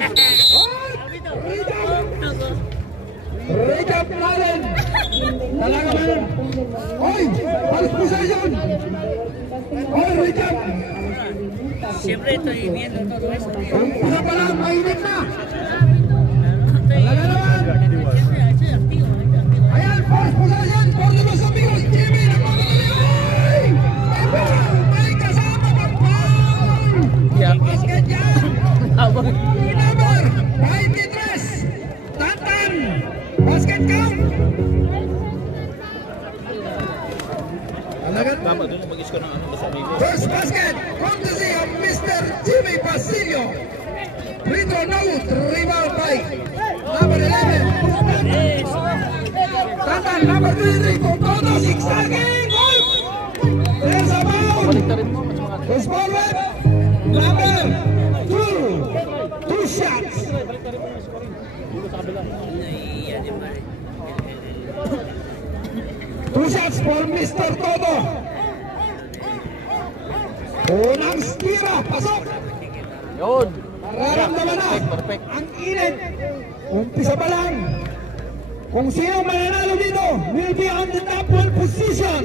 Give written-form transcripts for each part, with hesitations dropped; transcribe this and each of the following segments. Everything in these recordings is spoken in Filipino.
foul! Recap natin! Talaga man! Oy! Palis possession! Oy, recap! Siyempre ito, imiyan ito. Una pa lang, mainit na! Talaga naman! Ayan, palis possession! For the Los Amigos, Jimmy! Ay! May kasama pang foul! Basket yan! Number 23! Tantan! Basket count! Dapat doon mag-isko ng ano sa amigo. First basket, courtesy of Mr. Jimmy Basilio. Free throw note, rebound by number 11. Tantan, number 23, Totono, zigzagging, goal! There's a foul! There's forward, number 2. 2 shots. Two shots for Mr. Toto. Unang tira, pasok. Yun. Nararamdaman na. Perfect. Ang init. Umpisa pa lang. Kung sino mananalo dito, will be on the top 1 position.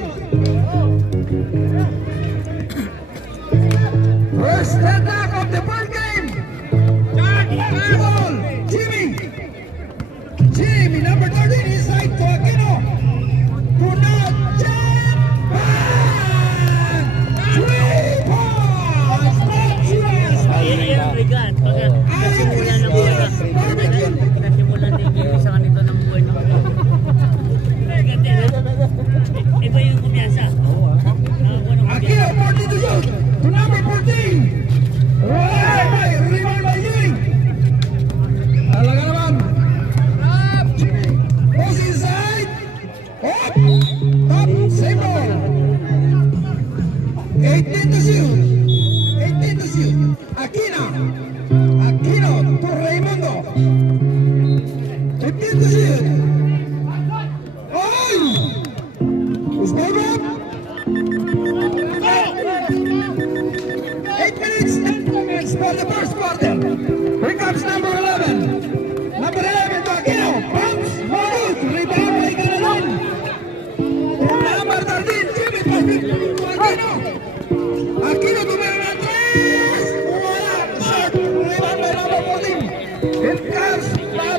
First attack of the ball game. Ball, Jimmy. Jimmy, number 13, inside to Aquino. To now, Jet. Bang! 3 points. That's yes. Ayan, bigat. Nasimulan ng buwan na. Nasimulan din yung isa kanito ng buwan. Iba yung kumyasa. Aquino, 40 to shoot. To number 14. Rebound by Jimmy. Talaga naman. Goes inside. Up. Up. Same ball. 18 to shoot. 18 to shoot. Aquino. Aquino to Raimundo. 15 to shoot. Oh! Is that up? 8 minutes, 10 seconds for the first quarter. Here comes number 11. Number 11 to Aquino. Bounce. No good. Rebound by Ganalan. Number 13, Jimmy Pacific to Aquino. Aquino to Meron 3. Wala. Shot. Rebound by number 14. Here comes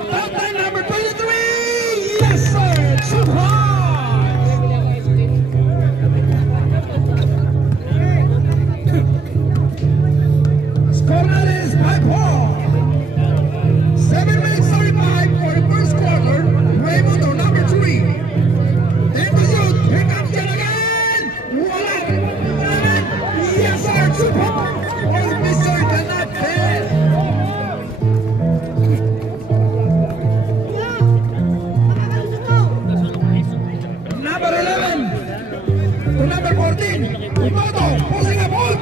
Tantan, number 23. Yes, sir. Shoot hard. Scorer is by Paul. 7 minutes 35 for the first quarter. Raimundo, number 3. Then to shoot. Here comes Jan again. Wala. Yes, sir. Shoot hard. Oh, Mr. Cannot fail. Number 11 to number 14. Toto posing a ball.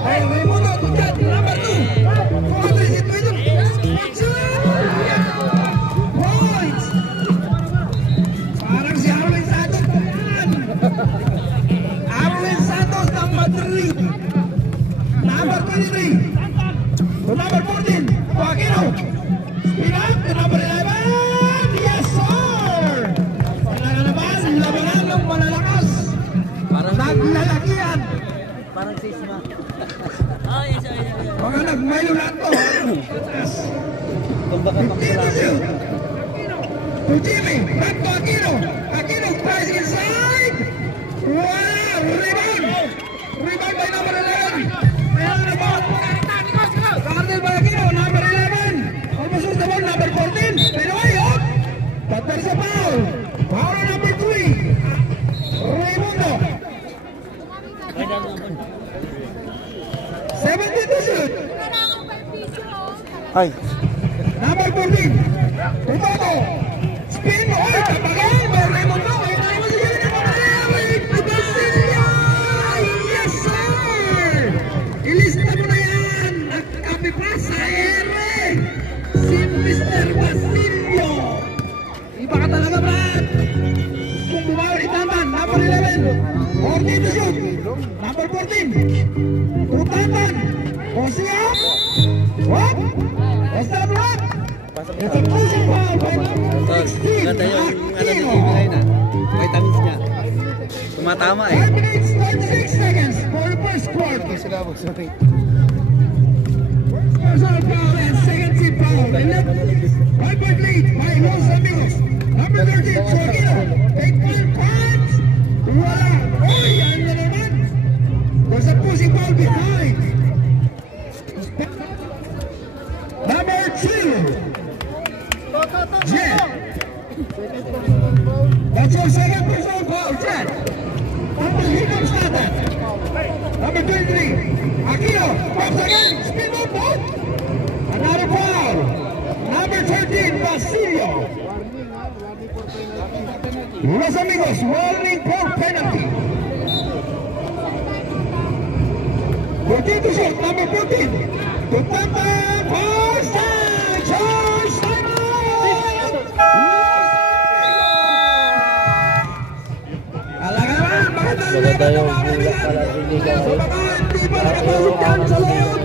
Hey, Raimundo to get number 2. Points. Parang si Arwin Santos pa yan. Arwin Santos ng Madrid. Number 23 to number 14. To Aquino. Spin up to number 11. Yes, sir. Talaga naman, labanan ng malalakas. Naglalakihan. Parang sisma. Oh, yes, yes. Mga nagmayo na ito. 15 to shoot. To Jimmy. Back to Aquino. Aquino passing inside. Wala. Rebound. Rebound by number 11. Meron na ball. Cardel by Aquino. Number 11. Almost was the ball. Number 14. Pero ayun. But there's a foul. Foul on number 3. Raimundo. 17 to shoot. Ay. Number 14. Toto. Spin. Oy, tapagan. By Raimundo. Yes, sir. Ilista mo na yan. Nagkapi pa sa ere. Si Mr. Basilio. Iba ka talaga, Brad. Kung bumawal itantan. Number 11. 14 to shoot. Number 14. Tutantan. Posing up. Wow! what? Is that what? It's a pushing foul by number 16. Ganda yung ibigay na. Vitamins niya. Tumatama 5 minutes 36 seconds for the first quarter. Personal foul and second team foul. 5-point lead by Los Amigos. Number 13, Joaquino. Take 5 points. Wala. Oy, ano na naman? There's a pushing foul behind. Number 2. Jet. That's your second personal foul, Jet. Here comes Nathan. Number 23, Aquino. Pops again. Spin move, both. Another foul. Number 13, Basilio. Los Amigos, warning for penalty. 14 to shoot. Number 14. Tutanta for George Simon. Maganda yung bulak pala sinigaw. Hindi pa nakapasok dyan sa loob.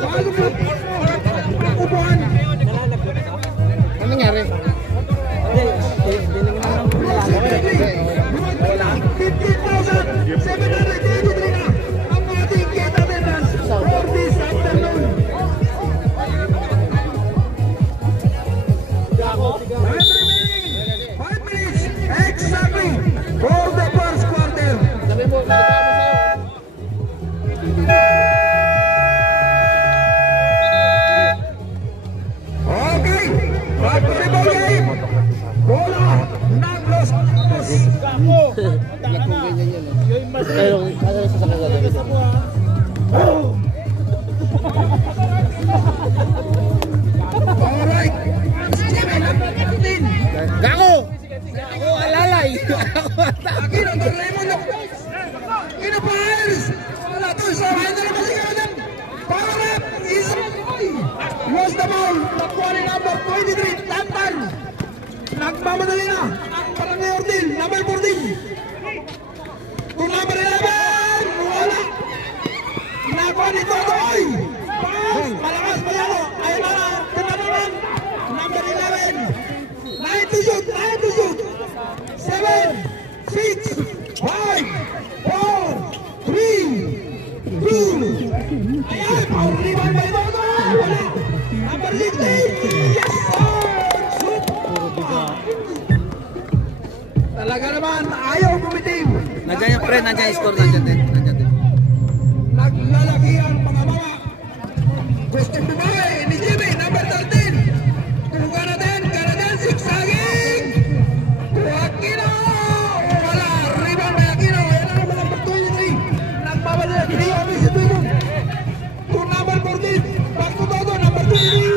Bago po. Upuan. Ano nangyari? Dining na lang. 15,783 na ang ating gate attendance for this afternoon. Time remaining 5 minutes exactly for the first quarter. Okay, basketball game. Bola ng Los Amigos. Pero ano sa sakagawin? Alright, Gago! Ako alalay! Aquino, Raymond Lopez. Aquino Paers. Wala to sa handle na masigaw ng power up. Lost the ball. Nakuha ni number 23, Tantan. Nagmamadali na ang Barangay Ordil, number 14. To number 11, wala. Nakuha ni Totoy. Pass, malakas pa yan. Ay na, tinanungan. Number 11. 9 to shoot, 9 to shoot. 7, 6, 5, 4, 3, 2. Ayan, power rebound by Toto. Wala. Number 16. Yes, sir. Talaga naman, ayaw bumiting. Nandiyan yung friend, nandiyan yung score, nandiyan din. Naglalaki ang mga mama. Gusto bumawi ni Jimmy, number 13. Tuga natin, Canadian sigsaging. Aquino. Wala, rebound by Aquino. Yan ang number 23. Nagbabalala, Griyomi si Tuigo. To number 14. Back to Toto, number 23.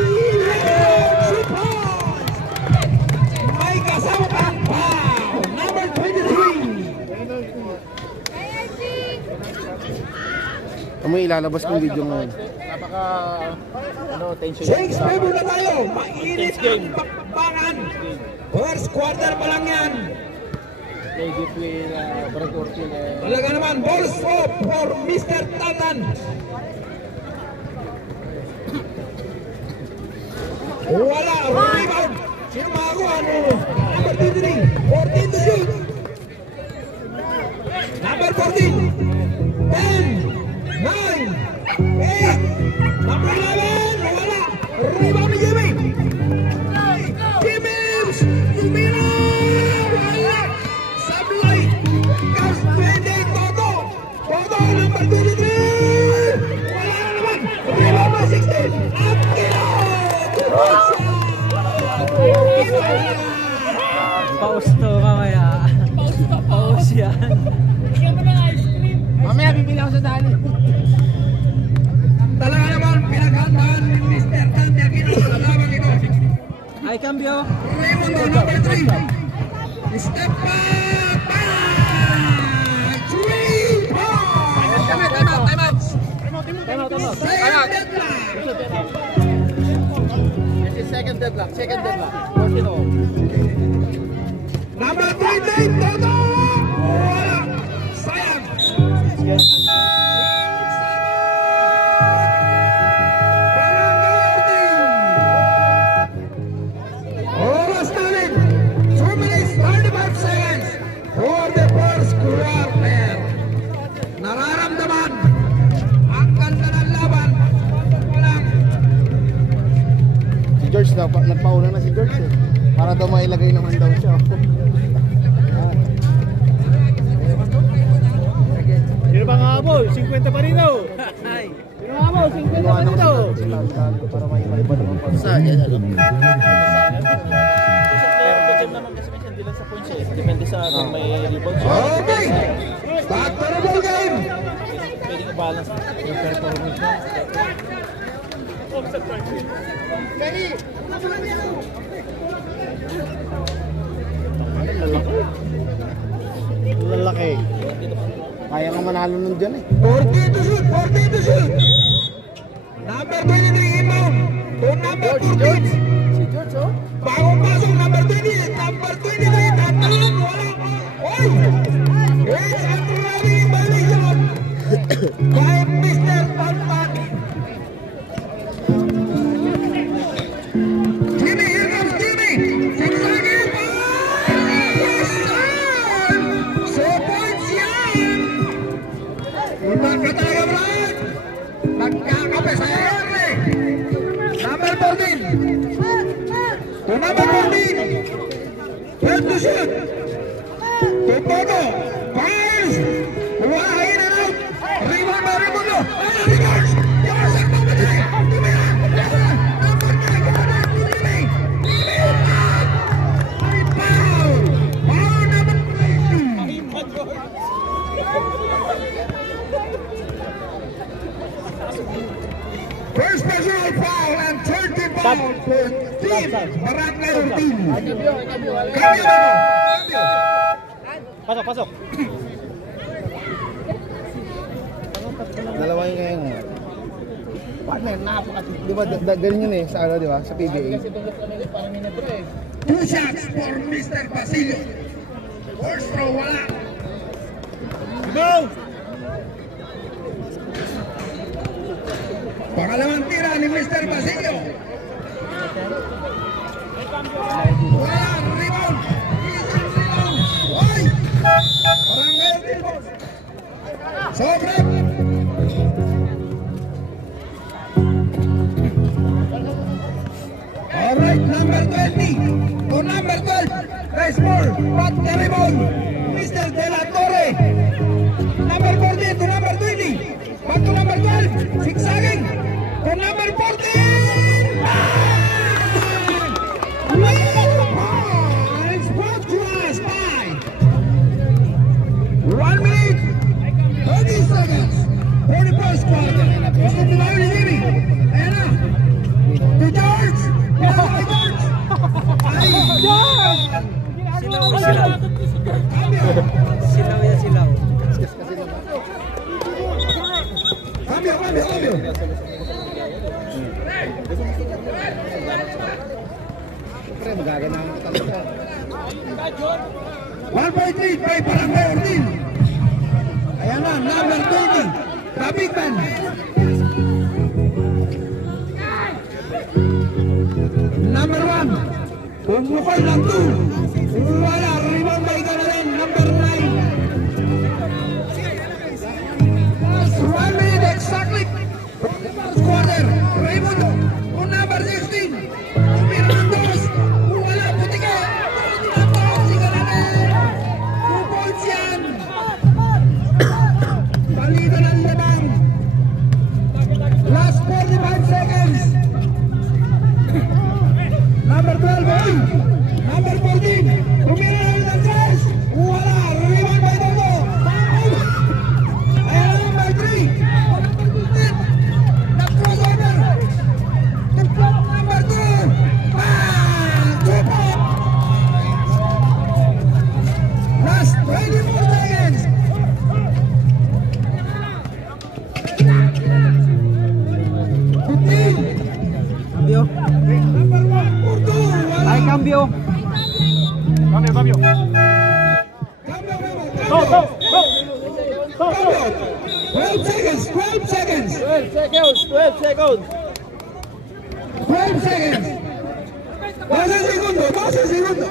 Shoot pass. May kasama pa. Wow, number 23. Kamu ilalabas kong video ngayon. Napaka, tension. James, pebo na tayo. Mainit ang bakbakan. First quarter pa lang yan. Play between Barangay Ordil and Talaga naman, ball stop for Mr. Tatan. Wala, rebound. Sino makakuha? Number 23, 14 to shoot. Number 14, 10, 9, 8, number 11, wala. Rebound ni Jimmy. Jimmy, Lumina, wala. Sablay, Cars 28, Toto. Toto, number 23. Wala na naman. Rebound by 16. Aquino. Pause to mamaya. Pause yan. Mamaya bibili ako sa dali. Talaga naman, pinaghandaan ni Mr. Tante Aquino sa laban ito. Ay, cambio. Raymond on number 3. Step back. Back. 3 points. Time out. Second deadline. Second deadlock. Number 28, Toto. Wala. Sayang. Barangay George, nagpauna na si George eh. Para daw mailagay naman daw siya. Sino ba nga habol? 50 pa rin daw. Sino nga habol? 50 pa rin daw. Para mailagay naman pa. Saan yan? Ano? Hindi lang sa points eh. Depende sa kung may rebound siya. Okay. Back to the ball game. Pwede i-balance yung performance mo. Lalaki. Kaya nga manalo nun dyan eh. 40 to shoot, 40 to shoot. Number 23 inbound. To number 14. Si George oh. Bagong pasok, number 20. Number 23. Tatalon, wala pa. Oy! It's a throwing violation by Mr. Tantan. Jimmy, here comes Jimmy. Zigzagging. Yes, sir! So points yan. Lumak ka talaga, Brad. Nagkakape sa Henry. Number 14. To number 14. 12 to shoot. To Bodo. Fires. Wala in and out. Rebound by Raimundo. Ayun, reverse. Reverse ang mamatay. Tumira. Number 9. Jimmy. Jimmy. Ay, foul. Foul number 9. First personal foul and 30 foul for Team Barangay Ortin. Cambio. Pasok, pasok. Dalawa yung ngayon. Partner, napakatid. Di ba, ganyan yun eh, sa ano, di ba? Sa PBA. Two shots for Mr. Basilio. First throw, wala. Go! Pangalawang tira ni Mr. Basilio. Wala, rebound. Isang rebound. Oy! Barangay Ortin. Sobra. Alright, number 20 to number 12. Nice ball, but the rebound, Mr. De La Torre. Number 14 to number 20. Back to number 12. Zigzagging to number 14. It's brought to us by 1 minute 30 seconds for the first quarter. Mr. Dilawi Jimmy. Ayan na. To George. Silaw yan, silaw. Cambio. Siyempre, magaganaan ka talaga. 1.3 by Barangay Ortin. Ayan na, number 20. The big man. Number 1. Pumukol ng 2. Wala, rebound by Ganalan. Number 9. 1 minute exactly. From the first quarter. Raimundo. On number 16. Mirandos. Wala, putika. Tinatawag si Ganalan. 2 points yan. Palitan ang labang. Last 45 seconds. Number 12, boy. Number 14. Tumira na ng tres. Wala. Rebound by Dodo. Ayan number 3. Nag-crossover. Number 2. Last 24 seconds. Ay, cambio. Cambio. Go! 12 seconds. 12 seconds. 12 seconds. 12 seconds. 12 segundo. 12 segundo.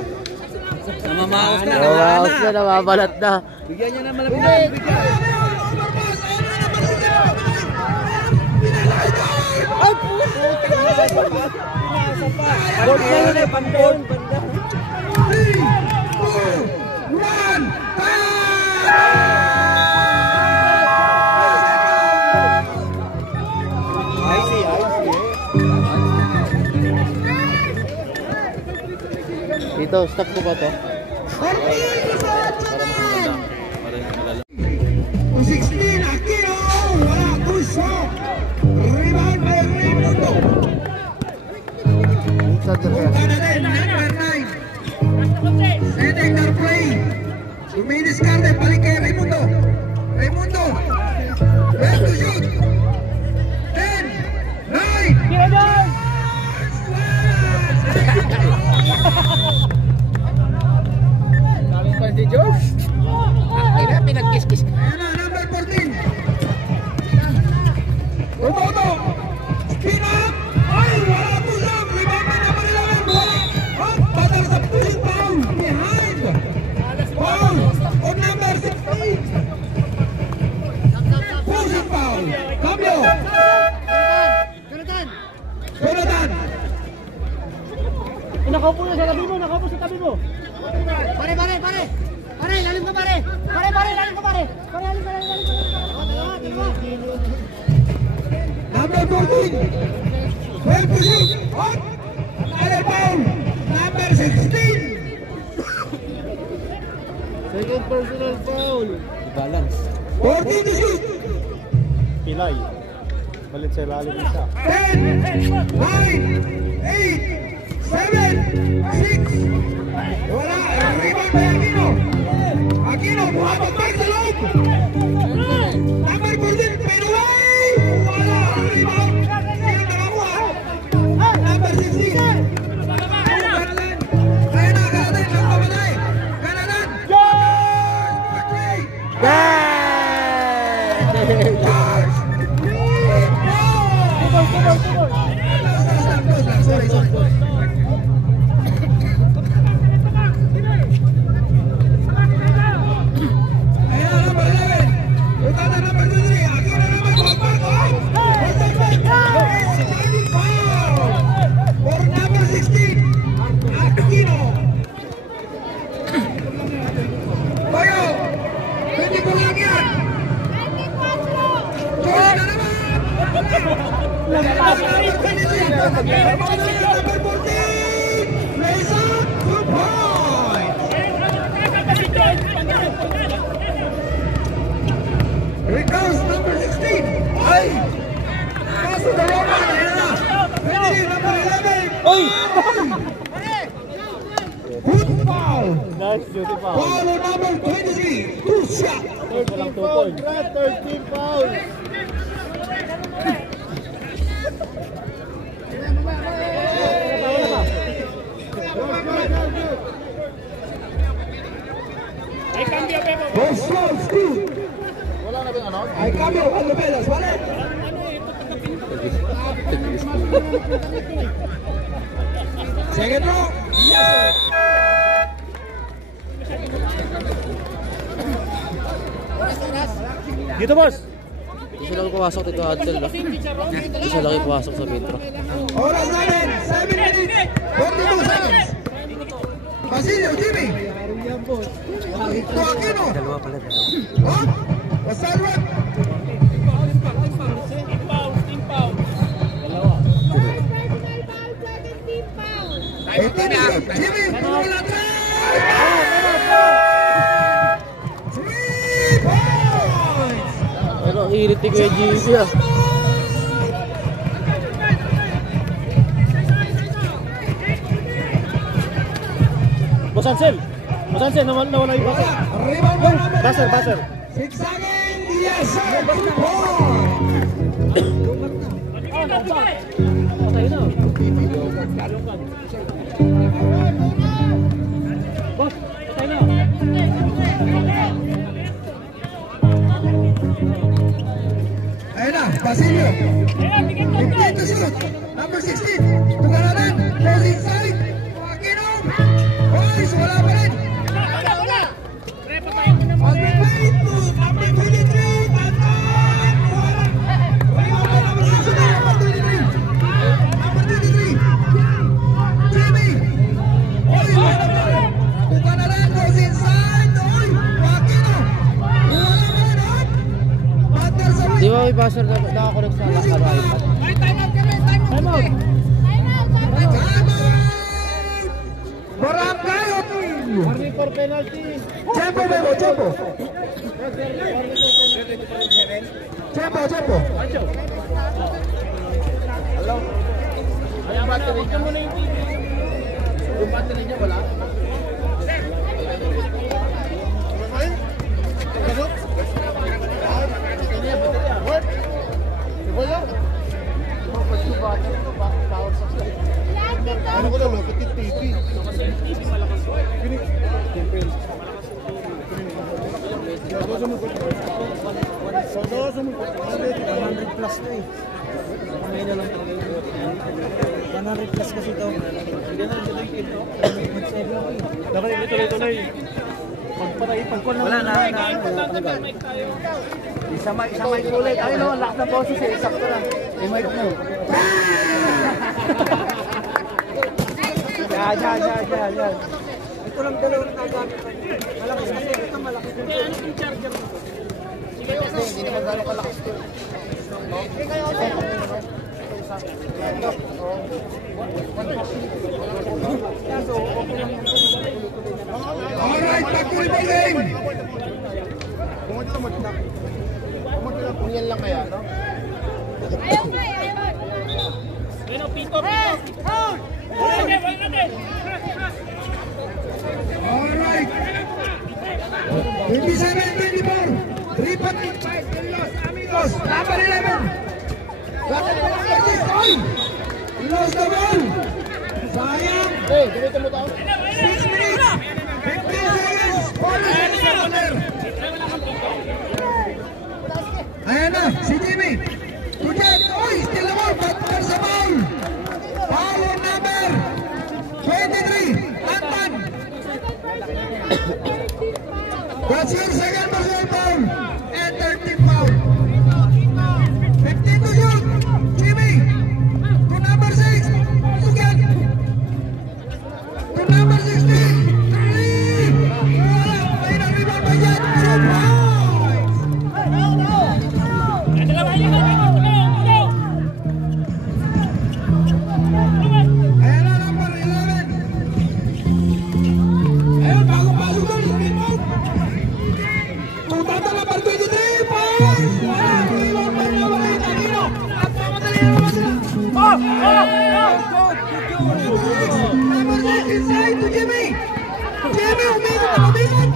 Namamaos na, Nawawas na, nababalat na. Bigyan niya na malapit. Ay, puto. Gold na yun eh, pandon. 3, 2, 1, Dito, stop ko ba to? 16, Aquino, wala, puso. Rebound by Raimundo. Punta na din, number 9. Setting their play. Dumidiskarte, balik kay Raimundo. Raimundo, where to shoot? 10, 9. Kira dyan! Daming pa si George. Ay na, pinag-kiss-kiss. Ayan na, number 14. Toto, spin up. Ay, wala po lang. Rebound na naman nila. Up, batal sa pushing foul. Behind. Foul on number 16. Pushing foul. Cambio. Jonathan. Nakaupo na sa tabi mo, nakaupo sa tabi mo. Pare, lalim ka pare. Lalim ka pare. Number 14. Well to shoot. Up. Another foul. Number 16. Second personal foul. Balance. 14 to shoot. Pilay. Balit sa ilalim isa. 10, 9, 8, 7, 6. Wala, rebound by Aquino. Aquino, buhabag sa loob. Number 14, fade away. Wala, rebound. Sino nakakuha? Number 16. Kanalan. Kanalan, nagpamalay. Kanalan. George. Sorry. Ayan, number 11. Punta na number 23. Aquino na naman. For number 16. Aquino. Bayo. Pwede ko lang yan. Tuloy na naman. Number 14. Plays out. Good point. Here comes number 16. Ay! Paso dalawa. Ayan na. Ready, number 11. Oy! Good foul. Nice duty foul. Foul on number 23. Two shot. 13 foul. 13 foul. Both fouls, two. Ay cambio, Aldo Pelas, ¿vale? Second row. Yes, Dito boss. Hindi sila pumasok dito, Hadsel. Hindi sila pumasok sa Petro. Oras natin, 7 minutes, 42 seconds. Basilio, Jimmy. Ito, Aquino. Dalawa pala. What? Basta what? Jimmy, wala tayo! 3 points! Pero ang ilit ni Kuya GB ah. Boss Ansel, nawala yung buzzer. Rebound by number Buzzer. 6 again, yes sir, 2 points! Patay na. Boss, patay na. Ayun na, Basilio. 15 to shoot. Number 16. Tugalanan. Close inside. Aquino. Boys, wala pa rin. Mag-wait to number 23. Tantan. Wala. Wala pa number 16. Number 23. Number 23. buzzer na nakakonect sa iPad. Time out kami! Time out! Barangay Otin! Warning for penalty. Tempo, Bebo, tempo! Tempo! Ayan ba, huwag ka muna yung TV. Yung battery niya wala. Ano ko lang, petit TV. Plus na eh. Kamay na lang talaga yung 100 plus kasi ito. Sige na, Dapat ito tuloy-tuloy. Pagpatay Wala na. Isa may ulit. Ayun o, lakas ng boses eh. Sakto lang. May mic mo. Yan. ito lang dalawang nagamit. Malakas kasi ito malaki. Kaya ano yung charger mo? Sige, Hindi naman gano'ng kalakas ito. Alright, pag-tuloy pa game! Kung yan lang kaya, no? Pero pito. Alright! 27-24! 3-5 amigos! Number 11! Bakit pa lang kasi? Oy! Lost the ball! Sayang! Eh, ganito mo tao. 6 minutes! 15 seconds! 40 seconds! Ayan na, si Jimmy! Tujet! Oy! Still the ball! Batter sa ball! Foul on number 23! Anton! That's your second personal foul! And 13 foul! 15 to shoot! Jimmy! To number 6! Tujet! To number 16! 3! Wala! May na-rebound ba yan? 2 points! Ayan na, number 11! Ayun, bago-pasok doon, spin out! Tutata number 23! Points! Wala! Rebound pa na wala yung Aquino! At mamadali naman sila! Number 6 inside to Jimmy! Jimmy, umigot na umigot!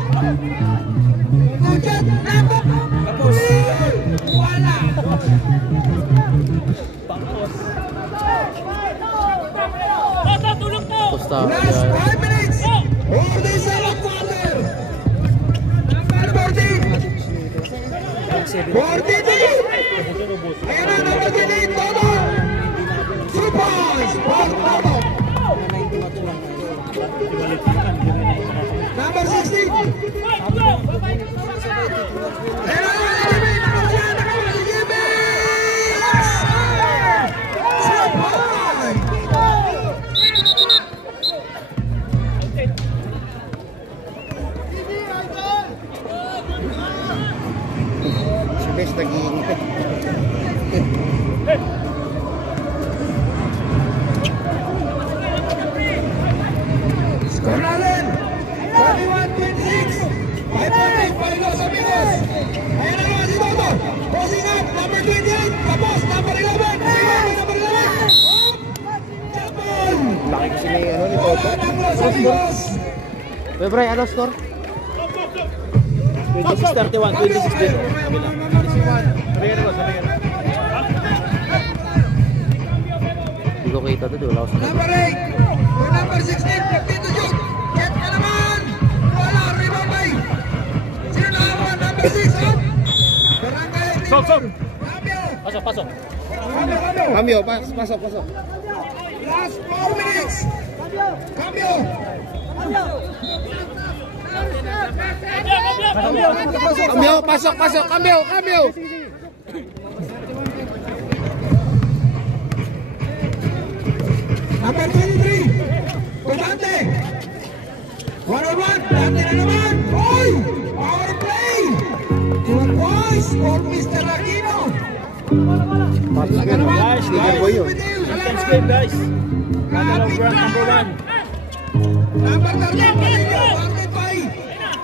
Tujet, number 3! Wala! Last 5 minutes for the second quarter. Number 14. 42. Ayan na, number 28, Toto. 2 points for Toto. Number 16. Ayan na, Jimmy. Number 10, Jimmy. Yes! 2 points. Si Bes nag-iingit. Score natin! 41-26! 5-5 by Los Amigos! Ayan na naman si Toto! Posing up! Number 28! Tapos! Number 11! Number 11! Japon! Laki kasi ni, ano, ni Toto. Wala ng Los Amigos! Bebray, ano score? 26-31, 26-0. Hindi ko kita ito, wala ko sa Number 8! To number 16! 15 to shoot! Get ka naman! Wala! Rebound by! Sino nakakuha? Number 6! Up! Barangay! Stop! Cambio! Pasok. Cambio, pasok. Last 4 minutes! Cambio! Cambio, pasok, cambio. Number 23! Pagante! 101! Dante na naman! Oy! Power play! 2 points for Mr. Aquino! Guys, intense game guys. Battle of round number 1. Number 13, Parillo, guarded by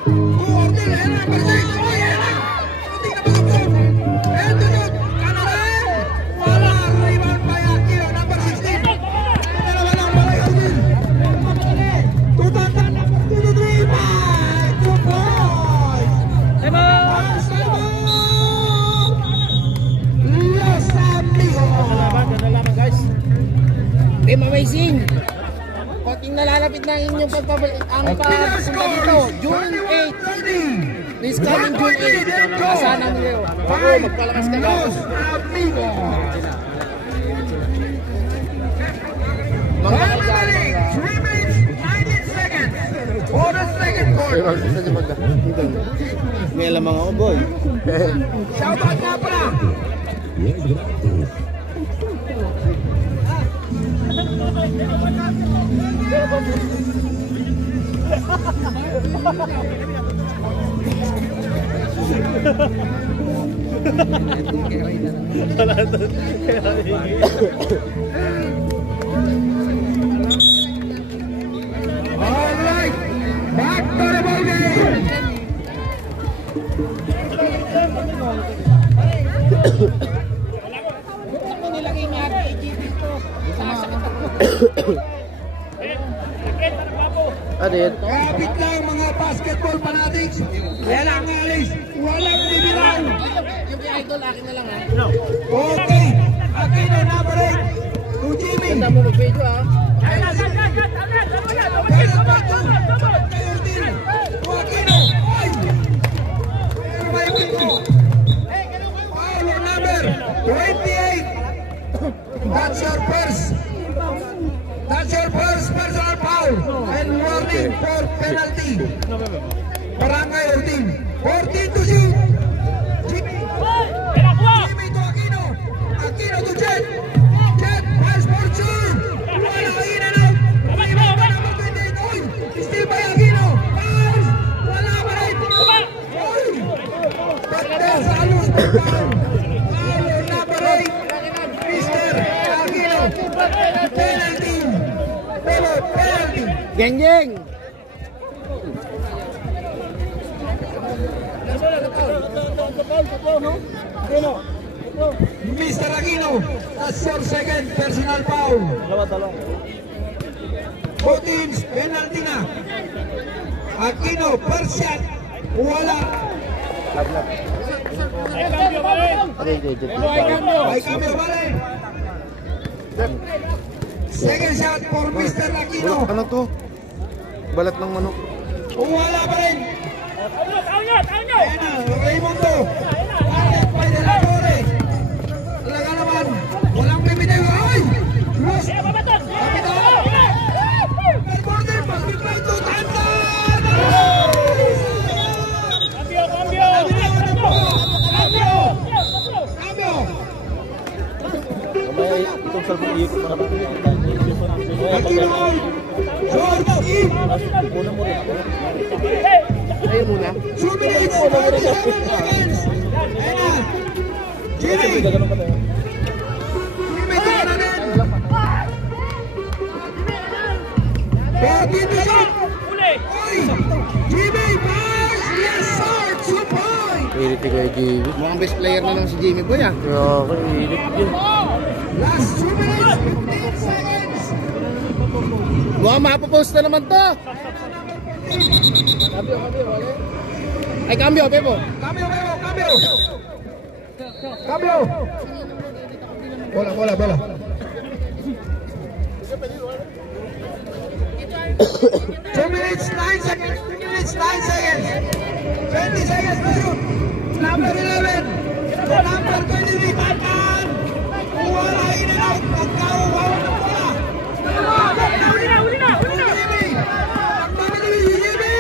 Ortil, and number 6, oh yeah! Shooting na makapon. And tunod, Canada. Wala, rebound by Aquino, number 16. Dalawa lang pala Ortil. Tutanda, number 23, by 2 points. Los Amigos. Ganda laban guys. Team Amazing! Konting nalalapit na inyong pagpunta dito, June 8. This coming June 8. Kasana niyo. Ako, magpalakas ka lang. Los Amigos. Mga 3 minutes, 19 seconds for the second quarter. may lamang ako, boy. Shout out nga pala. Alright, back to the ball game. Adit. Kapit lang mga basketball fanatics. Walang alis, walang bibilang. Yung idol, akin na lang ha. Okay, Aquino number 8 to Jimmy. Ganda mo mag-video ha. Paulo number 28. That's your first personal foul and warning for penalty. Barangay Ortin. 14 to shoot. Jimmy to Aquino. Aquino to Jet. Jet pass for shoot. Wala, in and out. Rebound by number 28. Oy, still by Aquino. Pass. Wala pa rin. Oy. Patel sa alus. Paulo number 8. Mr. Aquino. Penalty. Penalty. Geng geng. Mr. Aquino, that's your second personal foul. Both teams, penalty na. Aquino, first shot. Wala. Ay cambio, vale. Second shot for Mr. Aquino. Ano to? Balat ng manok. Wala pa rin. Ayan na, Raymundo. Ayan pa rin ang Torre. Talaga naman, walang bibitaw. Ay! Cross! Kapito! Reporter, pag-bipay to Tanda! Cambio! Aquino! George E. Ayun muna. 2 minutes, 47 seconds. Ayan na. Jimmy. Jimmy, tingnan natin. 14 to shoot. Oy! Jimmy, pass! Yes, sir! 2 points! Pilit ko kay Jimmy. Mukhang best player na lang si Jimmy Boy ah. Okay, pilit yun. Last 2 minutes, 15 seconds. Mukhang mapapost na naman to. Ay, cambio, Pepo. Cambio, Bebo, cambio. Cambio. Bola. 2 minutes, 9 seconds. 2 minutes, 9 seconds. 20 seconds to shoot. Number 11. To number 23. Takan. Wala, in and out. Nagkawawa ng bola. Uli na. Jimmy. Jimmy.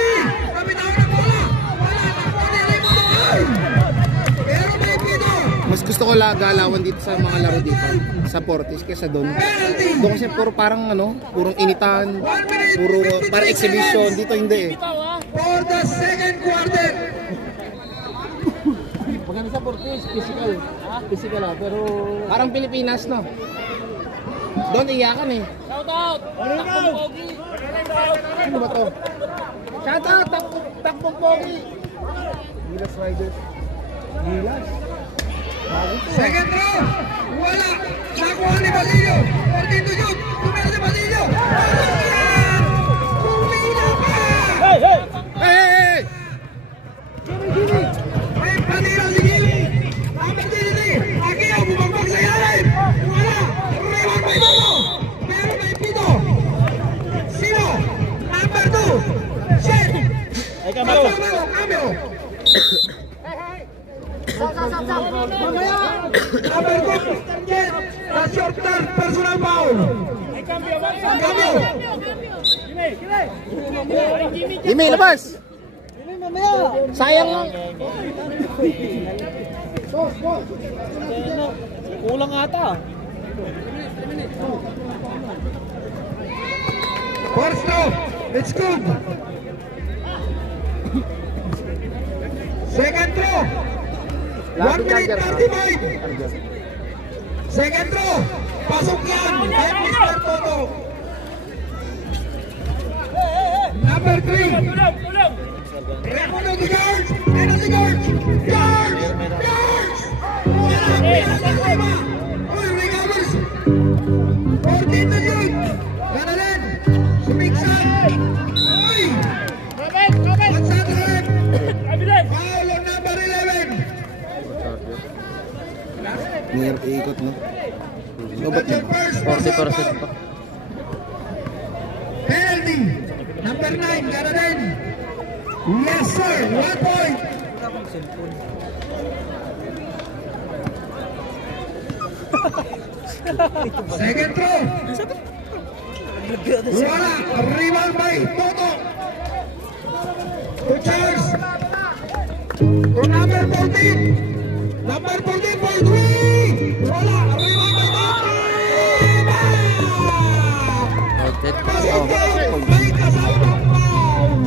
Pabitaw ng bola. Wala, nagpuli rin mo. Ay! Pero may pito. Mas gusto ko galawan dito sa mga laro dito. Sa Fortis kesa doon. Penalty. Doon kasi parang purong initan. 1 minute, Puro 53 para exhibition. seconds Dito hindi eh. for the second quarter. Ano sa Portuguese? Physical. Physical ah, pero... Parang Pilipinas, no? Doon iyakan eh. Shout out! Takbong Pogi! Ano ba to? Shout out! Takbong Pogi! Gilas Riders. Gilas. Second row. Wala. Nakuha ni Basilio. Partido yun. Tumira si Basilio. Tumira pa. Hey! Hey! Hey! May patira si Gili. Number 33. Aquino bumagbag sa ilalim. Wala. Reward may Bobo. Pero may Pito. Sino? Number 2. Shen. Ay, cambio! Cambio. Mamaya. Number 2. Jet. A short term personal foul. Cambio. Jimmy, labas! Sayang lang. Kulang ata. First row. It's good. Second row. 1 minute 35. Second row. Pasok yan. Kay Mr. Toto. Number 3. Raymond of the guards. And of the guards. Guards. Guards. Wala. Lima. Uy, recovers. 14 na yun. Ganalan. Sumiksan. Uy. What's that rep? Foul on number 11. Near ikot, no? That's your first personal foul. Penalty. Number 9, Ganalan. Yes, sir. 1 point. Second throw. Wala. Rebound by Toto. To Charles. To number 14. Number 14 for 3. Wala. Rebound by Toto. Pasok down. May kasamang foul.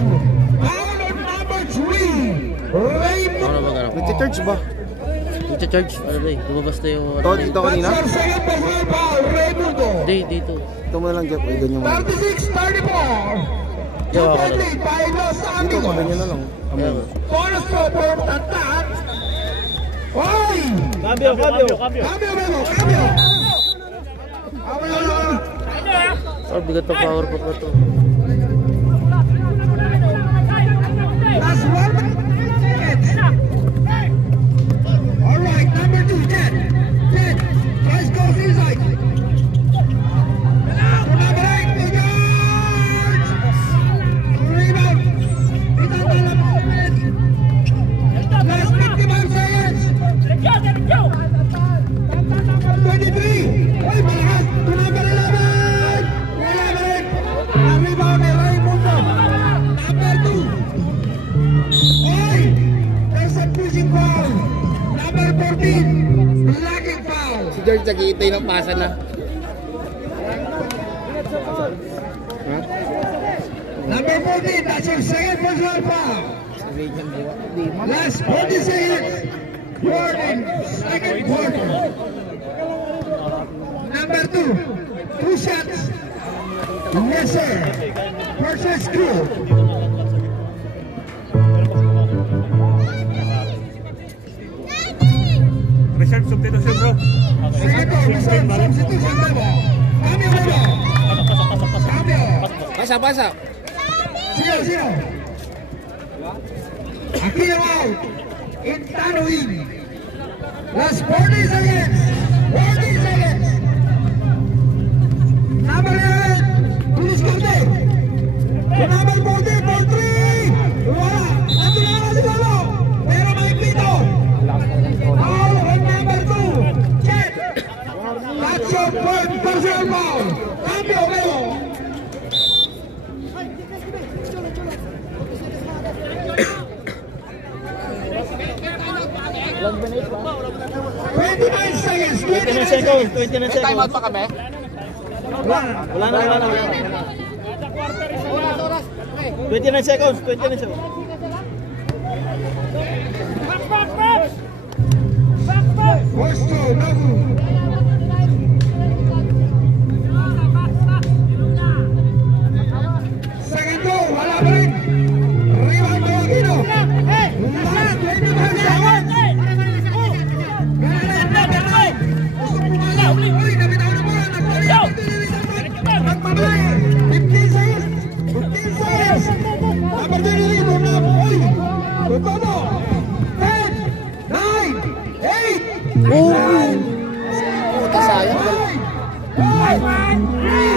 Foul on number 3. Raymond. Nagcha-charge ba? Nagcha-charge? Ano ba eh? Lumabas na yung... Ito, dito kanina? That's your second personal foul. Raymond. Hindi, dito. Ito mo lang, Jeff. Ay, ganyan mo. 36-34. Yeah, Super lead by Los Dito, Amigos. ganyan na lang. Bonus for firm attack. Oy! Cambio! Cambio, Memo, cambio. Wala. Oh, bigat pa power pa pa to. Last 1 minute. All right, number 2, 10. Tries goes inside. To number 8, the guards. Rebound. Itatala po ulit. Last 55 seconds. 23. Ay, malakas. To number 11. 11. Ang rebound ni Raymundo. Number 2. Ay, there's a pushing foul. Number 14. Blocking foul. Si George nag-iitay ng pasa na. Number 14, that's your second personal foul. Last 40 seconds. You're in second quarter. Number 2, 2 shots. Yes, sir. Versus crew. Reserve substitution bro. Second goal, reserve, substitution Memo. Cambio, Memo. Cambio. Pasa. Sino? Aquino out. Intano in. Last 40 seconds. 40 seconds. Number 11. Pulis Corte. Number 14 for 3. Wala. Nandun na si Lolo. Pero may pito. Foul on number 2. Check. That's your first personal foul. Cambio, Memo. Seconds. 29 seconds. 29 seconds. Time out pa kami. Wala na. 29 seconds. 29 seconds. First throw, Nagu. Second throw, wala pa rin. Rebound to Aquino. Last 25 seconds. Ganun, number 9. Gusto pumala. Uy, nabitaw na bola. Magpabay. 15 seconds. 15 seconds. Number 23, tumama. Uy, tumama. 10, 9, 8, 7, Puta, sayang. 5, 3,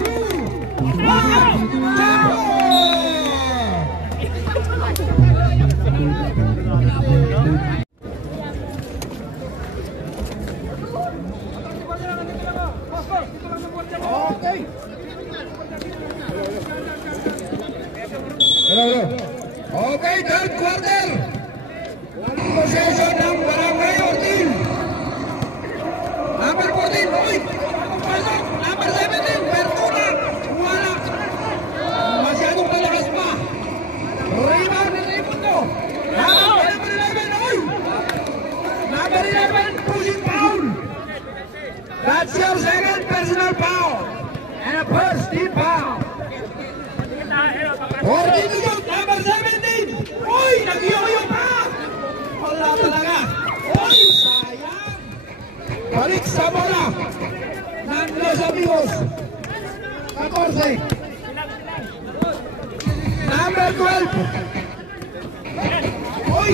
2, 1. Hello. Okay, third quarter. Possession ng Barangay Ortin. Number 14, uy, pasok. Number 17, Bertuna. Wala. Masyadong malakas pa. Rebound ni Raimundo. Number 11, uy. Number 11, pushing foul. That's your second personal foul. And a first team foul. 14 to shoot, number 17. Uy, nag-iyo-iyo pa. Wala talaga. Uy, sayang. Balik sa bola ng Los Amigos. 14. Number 12. Uy,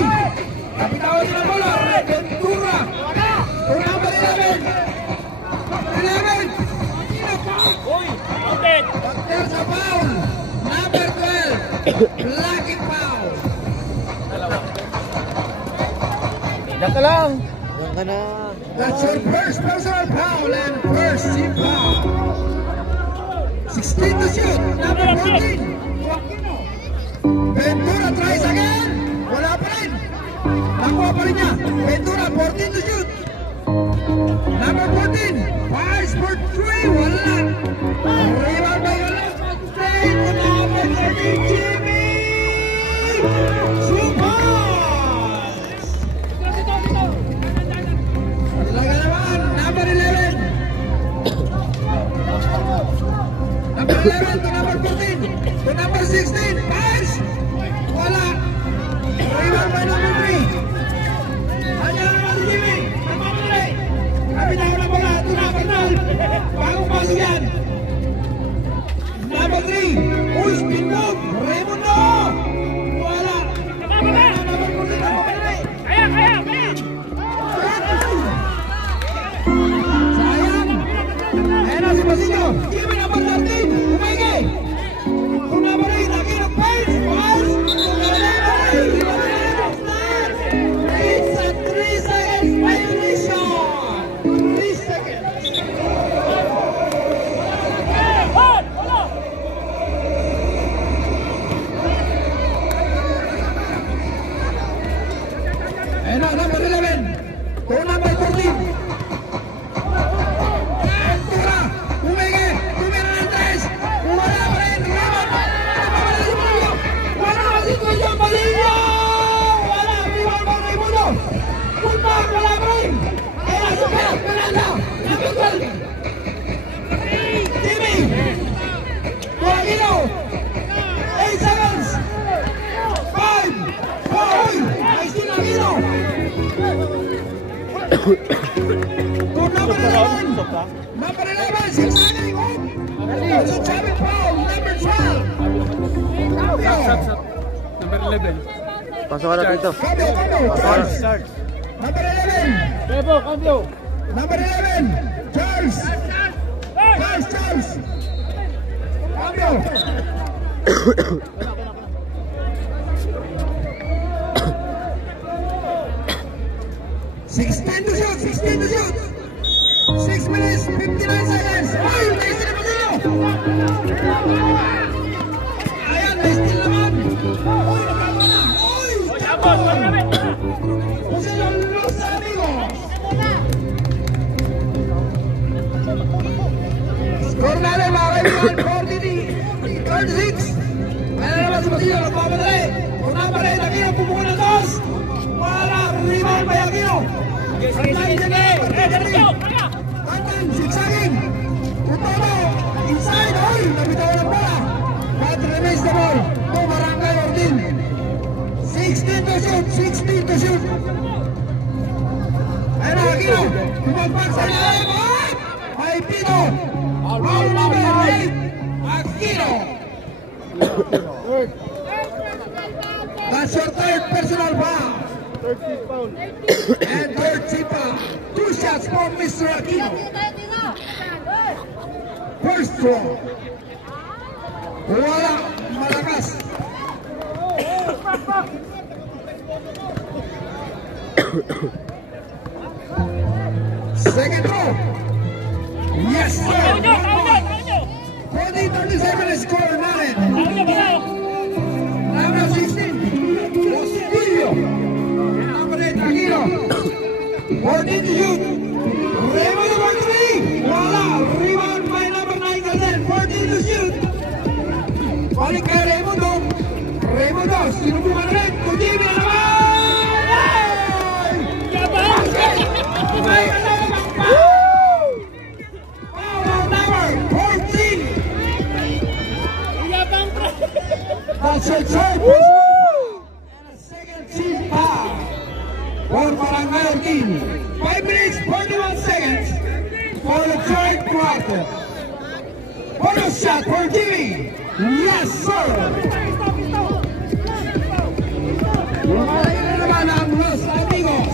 kapitawan nila bola. Ventura. To number 11. 11. Bakter sa foul. Number 12. Lucky foul. Diyan ka lang. Diyan ka na. That's your first personal foul and first team foul. 16 to shoot. Number 14. Ventura tries again. Wala pa rin. Nakuha pa rin niya. Ventura 14 to shoot. Number 14. Fires for 3. Wala. Rebound by Yolas. Straight to number 13. Jimmy. Supas. Talaga naman. Number 11. Number 11 to number 14. To number 16. Fires. Wala. Rebound by number 3. Ayan naman si Jimmy. Namamulay. Kapitaw na bola. Ito na, Bernal. Bagong pasok yan. Number 3. Uy, spin move. Raimundo. Wala. Number 14 na pumalik. Sayang. Ayan na si Basilio. Jimmy number 13. Umigay. Kung number 8. Aquino Pines. Pass. It's a 3 seconds violation. 3 seconds. And now number 11 to number 14. Ventura, umigay, tumira ng 3. Wala pa rin, rebound. Wala pa si Tuyo, Basilio. Wala, rebound pa Raimundo. Full back, wala pa rin. Kaya si Fernanda, number 12. Jimmy, Aquino, 8 seconds. 5, 4, ay si Aquino. To number 11. Number 11, 6 seconds. It's a 7 foul. Number 12. Number 11. Pasok ka na dito. Cambio. Start. Number 11. Bebo, cambio. Number 11. Charles. Charles. Cambio. Sixteen to shoot. 6 minutes, 59 seconds. Uy, may steal na sa'yo. Ayan, may steal naman. Uy, nakawala. Uy, tapos. Posisyon Los Amigos. Score natin mga kaibigan, 36. Kaya naman si Basilio, nagpapadali. Kung napalit, Aquino, pumuko ng dos. Wala, rebound by Aquino. Tantan, zigzagging. Utono, inside. Oy, nabitawan ng bola. But remains the ball to Barangay Ordin. 16 to shoot, 16 to shoot. Ayun na, Aquino. Tumagpag sa lalim. Ay, Pino. Foul number 8. Aquino. That's your third personal foul. And third Sipa. 2 shots for Mr. Aquino. First throw. Wala, malakas. Second throw. Yes, sir. 40-37 score, Naren. Number 16. Castillo. Number 8, Aquino. 14 to shoot. Rebound number 3. Wala. Rebound by number 9 Calden. 14 to shoot. Balik kay Raimundo. Raimundo. Sinubukan rin. Kujimi na naman. Basket. May alam. Foul number 14. That's a third personal and a second team foul for Barangay Ordin. 5 minutes, 41 seconds for the third quarter. Bonus shot for Jimmy. Yes, sir. Lumalay na naman ang Los Amigos.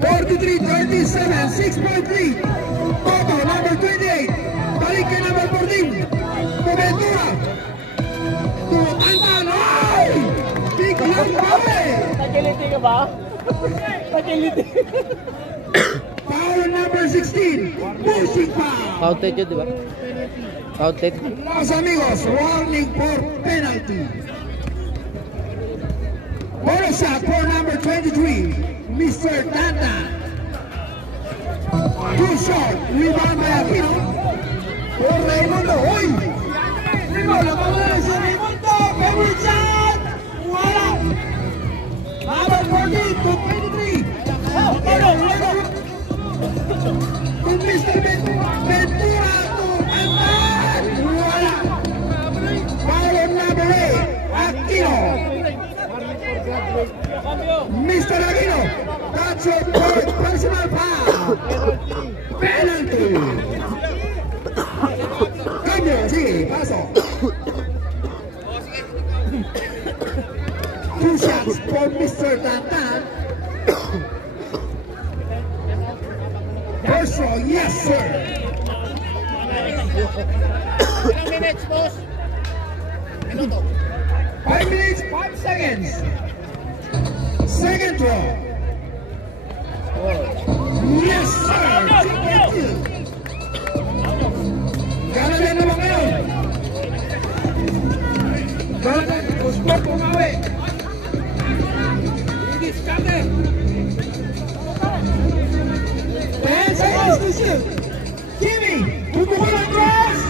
43-37, 6.3. Toto, number 28. Balik kay number 14. Ventura. Tumantan, ay! Biglang bawi! Nagiliti ka ba? Nagiliti. Foul number 16. Pushing foul. Counted yun, di ba? Counted. Los Amigos, warning for penalty. Bonus shot for number 23, Mr. Tantan. Too short, rebound by Aquino. For Raimundo, uy! Raimundo, pamala si Raimundo, favorite shot! Wala! Number 14 to 23. To Mr. Ventura to Tantan. Wala! Foul on number 8, Aquino. Mr. Aquino, that's your third personal foul. Penalty. Cambio, sigue, paso. 2 shots for Mr. Tantan. First row, yes, sir. Ilang minutes, boss? Minuto. 5 minutes, 5 seconds. Second row. Yes, sir. Ganalan naman ngayon. Ganalan, gusto pumawi. I-discarte. 10 seconds to shoot. Jimmy, bumukol ang cross.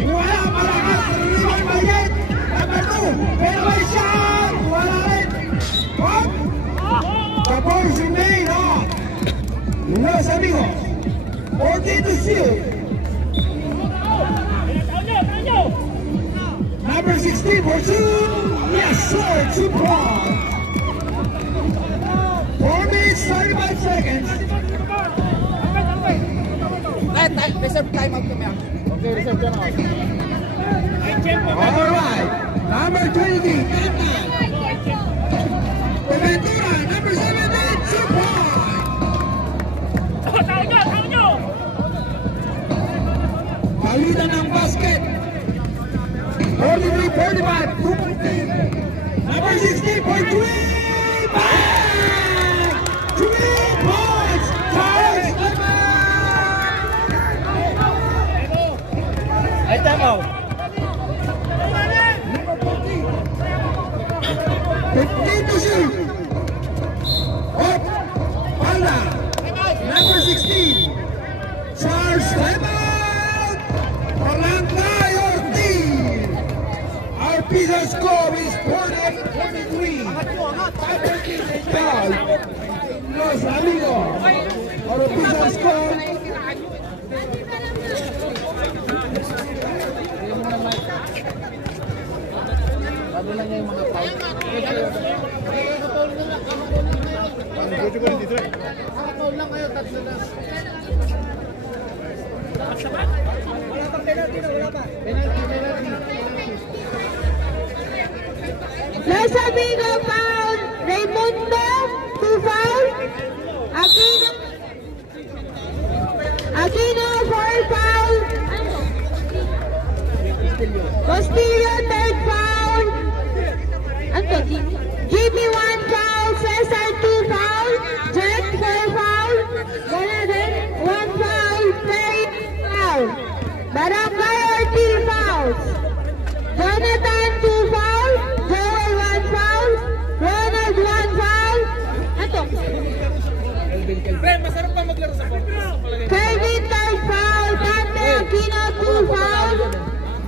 Wala, malakas. Rebound by Yen. Number 2. Pero may shot. Wala rin. What? The balls remain on. Los Amigos. 14 to shoot. Number 16 for 2. Yes, sir. 2 points. 4 minutes, 35 seconds. Reserve time out kami. Okay, reserve ka na. All right. Number 23. Ventura. Number 17. 2 points. Palitan ng basket. 43-45. 2.3. Number 16 for 3. Bang! 3 points. Charles Ay, tama. 15 to shoot. Up. Pala. Number 16. Charles timeout. Barangay Ordin. Our pizza score is 48-43. los amigos. Our official score. Bago lang yung mga foul. Nakapaul lang kayo, tatlo lang. Wala pang penalty na, wala pa. Penalty. Los amigos foul. Raimundo, 2 foul. Aquino 4 foul. Castillo 3rd foul. Jimmy 1 foul. Cesar 2 foul. Jack 4 foul. Jonathan 1 foul. Terry foul. Barangay Ortiz fouls. Jonathan 2 foul. Joel 1 foul. Ronald 1 foul. Masarap pa maglaro sa court. Kevin 3rd foul. Dante Aquino 2 foul.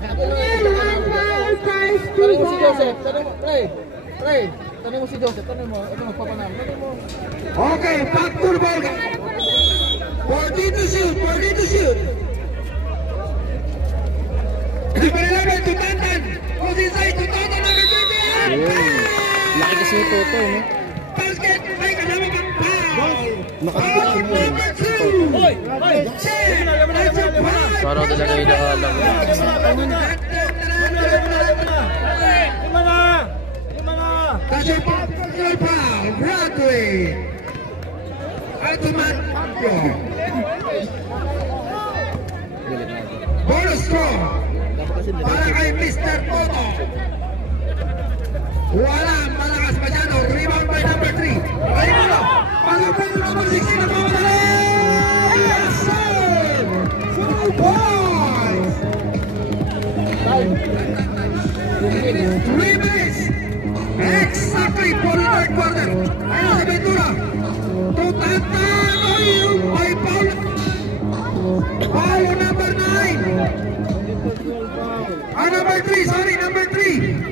Daniel 1 foul. Charles 2 Tanong mo si foul. Joseph. Tanong mo si Joseph. Tanong mo. Ito magpapanam. Tanong mo. Okay, back to the ball game. 14 to shoot, 14 to shoot. Number 11 to Tantan. Goes inside to Toto, number 20. Laki kasi ito ito, no? Basket, may kasama pang foul. Nakakita Foul mo. number 2. That's a foul. Parang talaga yung nakalang. That's a personal foul. Broadway. Altuman. Bonus throw. Para kay Mr. Toto. Wala, malakas masyado. Rebound by number 3. Raimundo. Pag-upin number 16 na pamadali. Yes, sir! 2 points! 3 minutes. Exactly for the third quarter. Ayun sa Ventura. Tutantanoy by Paul. Paul number 9. Number 3, sorry, number 3.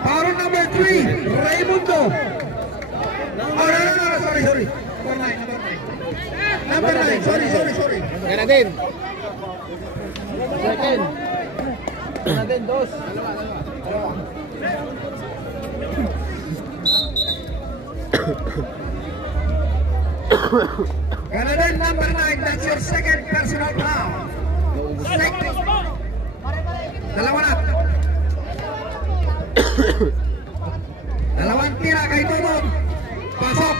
Paul number 3. Raimundo. Oh, no, sorry. Number 9, sorry. Yan na din. Second. Yan na din, dos. Canadian number 9, that's your second personal foul. Dalawa na. Dalawang tira kay Dodon. Pasok.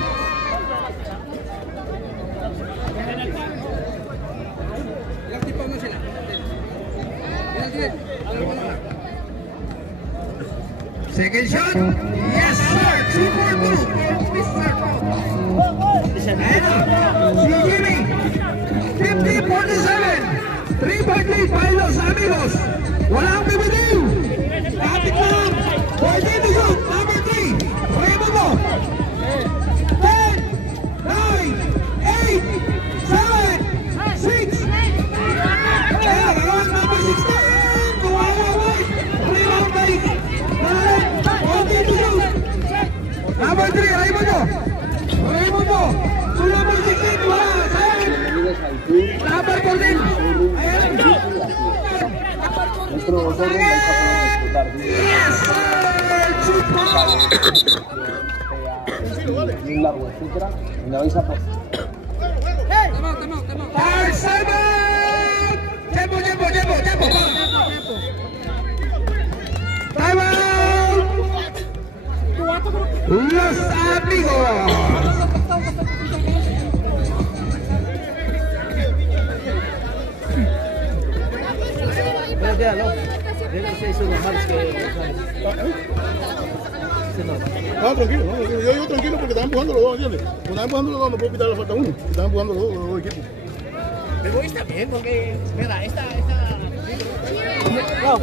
Second shot. Yes, sir. 2 for 2. Mr. Jimmy. 50-47. 3-point lead by Los Amigos. Walang bibitin. Kapit lang. 14 to shoot. Number 3. Raimundo. 10, 9, 8, 7, 6. Kaya, dalawang number 16. Kuwala boys. Rebound by 14 to shoot. Number 3, Raimundo. To number 16. Wala. Sayang. Number 14. Ayan. Yes, sir. 2 points. Un largo, etcétera, me vais a pasar. Tiempo. Time out. Los Amigos. Pero ya, no. Debe ser eso normal que... No, tranquilo, yo digo tranquilo porque están empujando los dos, ¿entiendes? Cuando están empujando los dos no puedo quitar la falta uno. Están empujando los dos equipos. Pero está bien, porque... Mira, esta... No,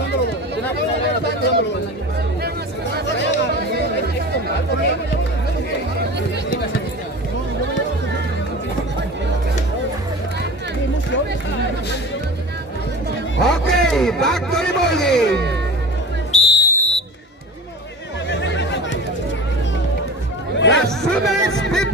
Okay, back to the ball game. Yes, 2 minutes, 50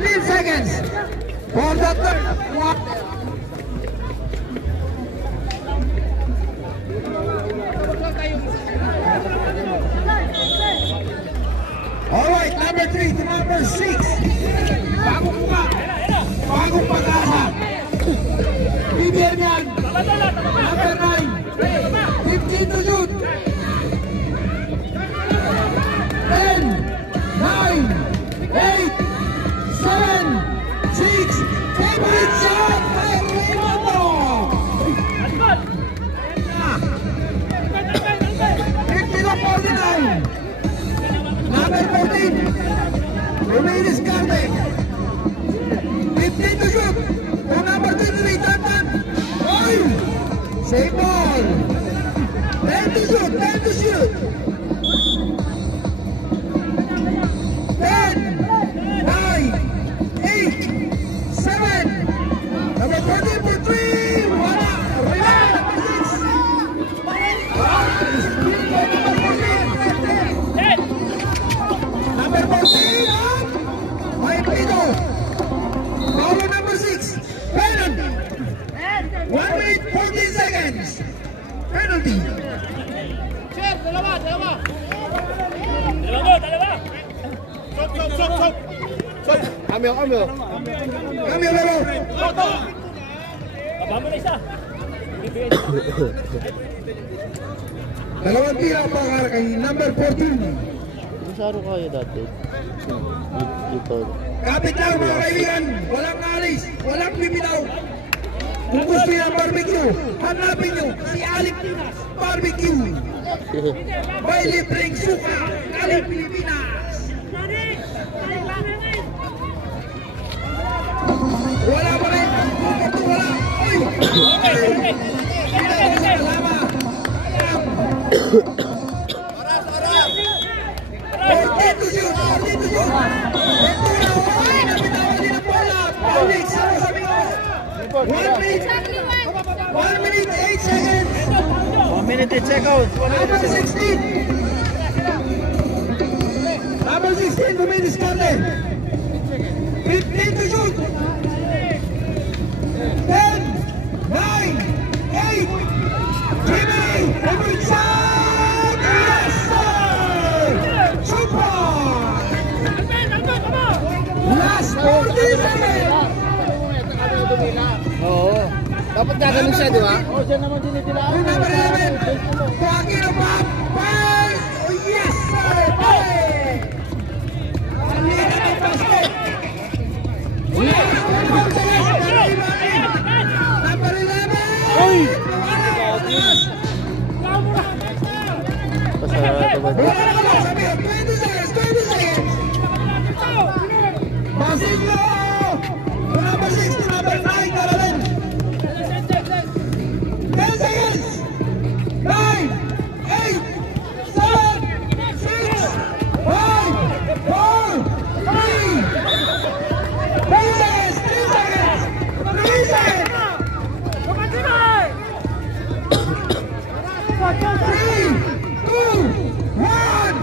Ruminis Carte. 15 to shoot. To number 23, Tantan. Oy! Save ball. 10 to shoot, 10 to shoot. 10, 9, 8, 7. Number 14 for 3. Wala. Rebound, number 6. Number 14, Mike Pino. Paulo number 6. Penalty. 1 minute 14 seconds. Penalty. Dalawa. Amyo laro. Dalawang tira para kay number 14. Masaro kayo dati. Dito. Kapit lang mga kaibigan. Walang alis. Walang bibitaw. Kung gusto niya barbecue, hanapin nyo si Alip Pinas Barbecue. May libreng suka. Alip Pilipinas. Wala pa rin. Wala. Oy! Pinag-usama. 14 to shoot. 14 to shoot. Napitawan din ang bola. Paulik sa sabi ko. 1 minute 8 seconds. 1 minute 8 seconds. Number 16. Number 16, Ruminis Carte. 15 to shoot. 10, 9, 8, Jimmy, every shot. Yes, sir. Super. Last 40 seconds. Oo. Dapat gaganon siya, di ba? Oh, siya naman dinitilaan. Number 11, Joaquin Abab. Fires. Oh, yes, sir. Hey. Alina ng basket. Number 11. Oy! Pasarado ba? 20 seconds. Basilio. Number 60, number 9, Carolyn. 10 seconds. 9, 8, 7, 6, 5, 4, 3. 3 seconds. 3 seconds. 3, 2, 1.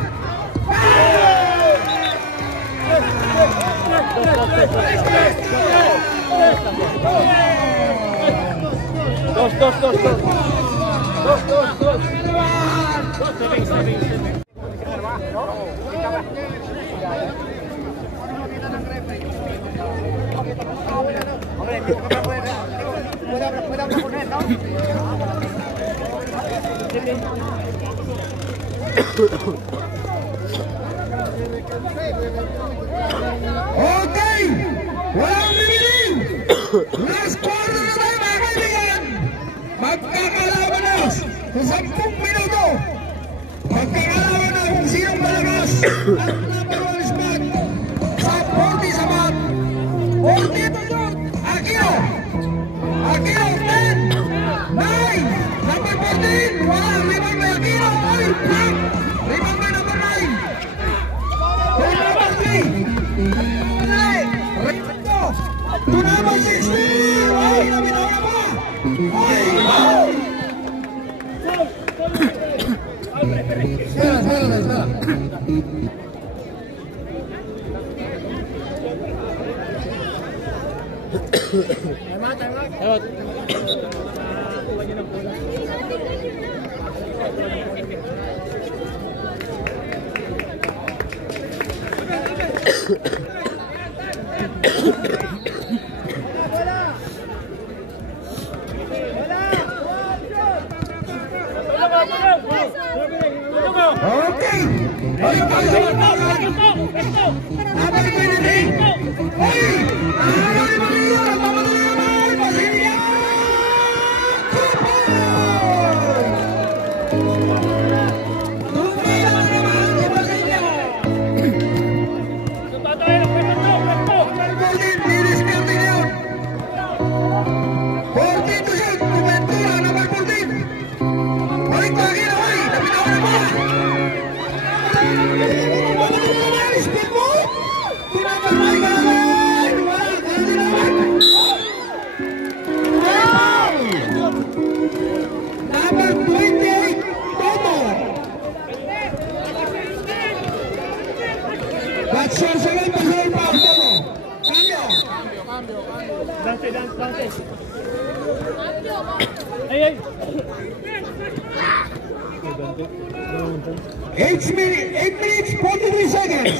Okay, walang bibiling. Last quarter na tayo mga kaibigan. Magkakalaban na sa 10 minuto. Magkakalaban na kung sinong malakas. At number 1 spot sa 40 sa mat. 40 to shoot. Aquino, 10, 9, number 14. Walang rebound by Aquino. Oy, block. Rebound by number 9. Number 3. To number 16! Ay, nabitaw na ba? Ay, wow! Espera. Okay. Balik tayo sa labanan. Number 23. Hey! Maria! Basilio! Tumila naman si Basilio! Ay! 8 minutes, 43 seconds.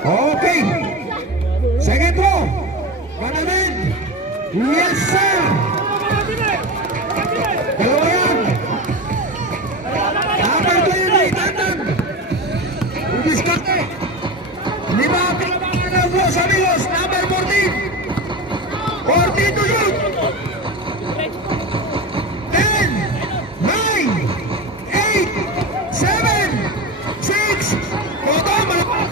Okay. Second row. Manamin. Yes, sir. Dalawa yan. Number 20, Tantan. Diskarte. 5 kalabangan ng Los Amigos. Number 14. 14 to shoot. 10, 9, 8, 7, 6. Toto, malakas.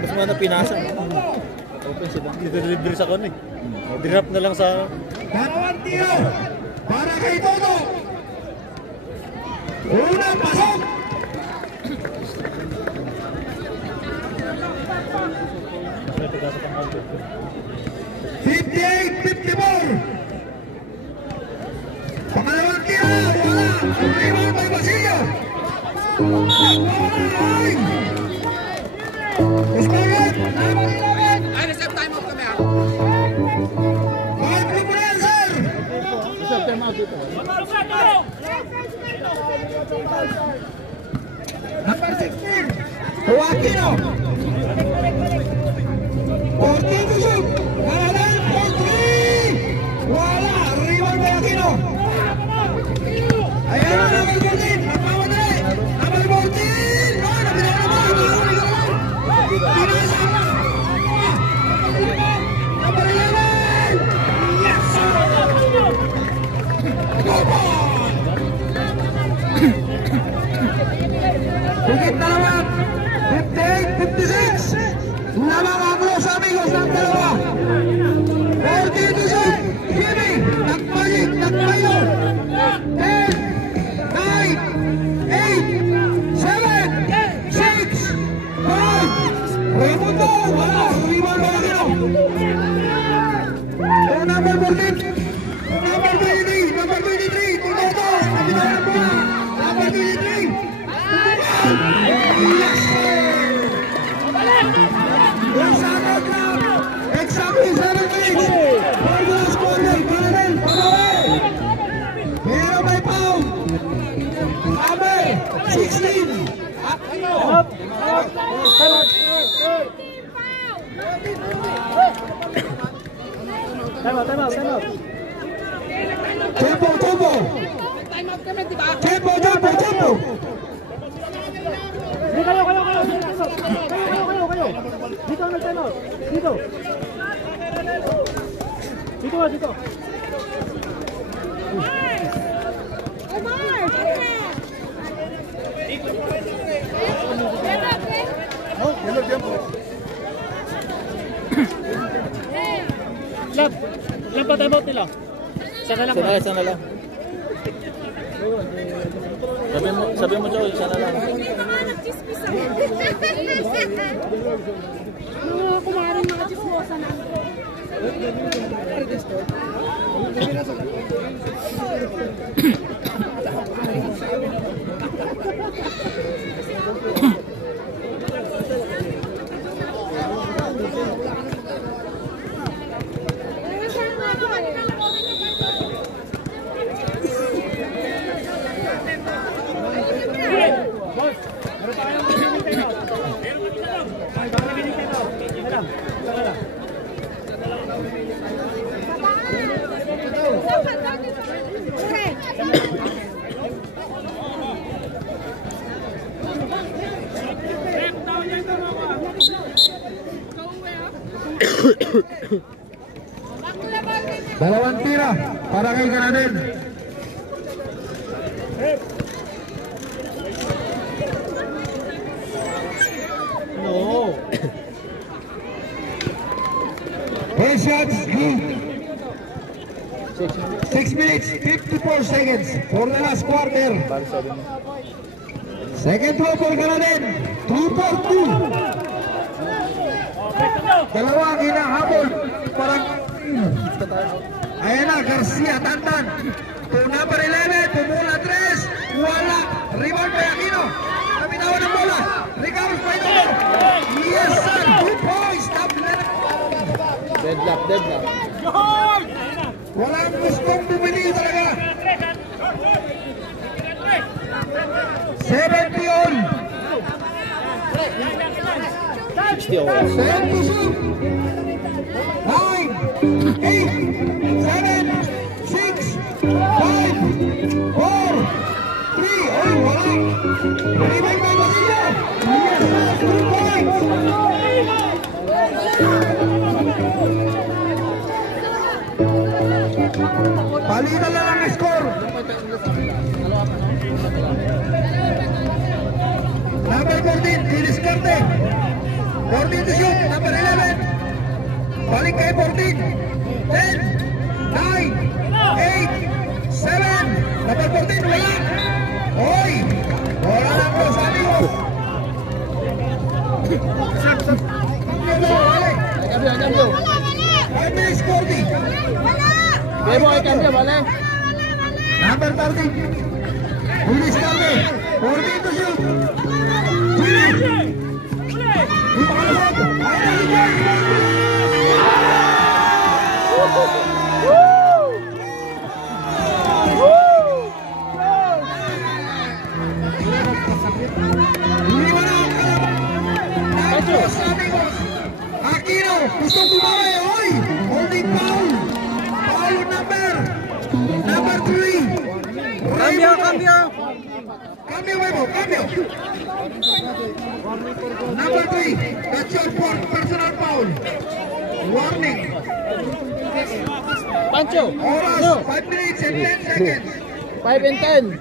Mas mana pinasa. Open siya. Delivery sa kon eh. Drop na lang sa Dalawang tiro para kay Toto. Unang pasok. 58-54. Pangalawang tiro, wala. Ang rebound may Basilio. Scarlett, number 11. Ay, reserve time out kami ha. Mark Lupurenser. Number 16, Joaquino. 14 to shoot. Nalalan for 3. Wala. Rebound kay Aquino. Ayan na, number 14. Nagmamadali. Number 14. No, nabinala naman. Pinasa. Number 11. Yes, sir. Go on. Higit na naman. 58-56. Lamang ang Los Amigos ng dalawa. 14 to shoot. Jimmy. Nagpalit. Nagpayo. 10, 9, 8, 7, 6, 5. Raimundo. Wala. Rebound ba Aquino? Number 14. Number 23. Number 23. Tuloto. Kapitanan mo na. Number 23. Yes, sir. Yes, Arnold Club. Exactly 7 minutes. For the last quarter. Panamel. Panamel. Pero may foul. Abe. 16. Time out. Tempo. Time out kami, di ba? Tempo. Kayo. Dito ang nag-time out. Dito. Yellow tiempo. Lab pa time out nila. Sana lang. Sabi mo, Joey, sana lang. Mga kumarin mga chismosa na. Dalawang tira para kay Granadel. No. Best shots, good. 6 minutes, 54 seconds for the last quarter. Second throw ball ka na din. 2 for 2. Dalawa ang hinahabol. Parang... Ayan na, Garcia, Tantan. To number 11, pumula 3. Wala. Rebound by Aquino. Naminawan ang bola. Recovers by Dolo. Yes, sir. 2 points. Deadlock. Walang gustong bumili talaga. 70 all. 60 all. 7 to shoot. 9, 8, 7, 6, 5, 4, 3. Oh, wala. Rebound by Basilio. Yes, 2 points. Palitan na lang ang score. Number 14, Diniscarte. 14 to shoot. Number 11. Balik kay 14. 10, 9, 8, 7. Number 14, wala. Oy! Wala lang po sa amigos. Cambio. 5 minutes 40. Bebo ay cambio, vale. Number 13. Diniscarte. 14 to shoot. Aquino, gusto bumawi, oy! Holding foul. Foul number 3. Cambio. Cambio, Bebo, cambio. Number 3, that's your fourth personal foul. Warning. Pancho. Oras, No. 5 minutes and 10 seconds. 5 and 10.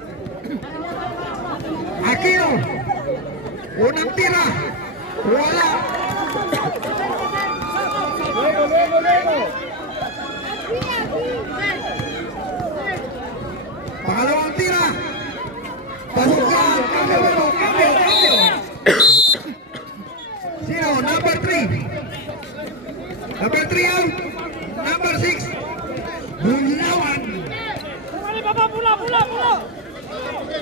Aquino. Unang tira. Wala. Pangalawang tira. Pasok ka. Cambio, Bebo, cambio. Sino? Number 3. Number 3 out. Number 6. Bulawan.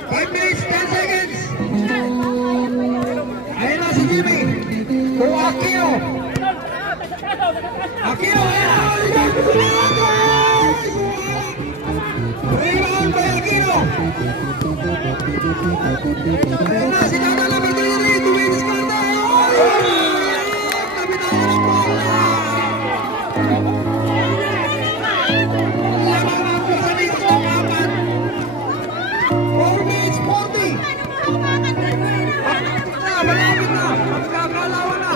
5 minutes, 10 seconds. Ayan na si Jimmy. To Aquino. Aquino, ayan na. Rebound by Aquino. Ayan na si Tata number 3. Tumitis ka na. Kapitan ng bola. Lamang ang Pasanitos ng apat. 4 minutes 40. Malapit na. Magkakalawan na.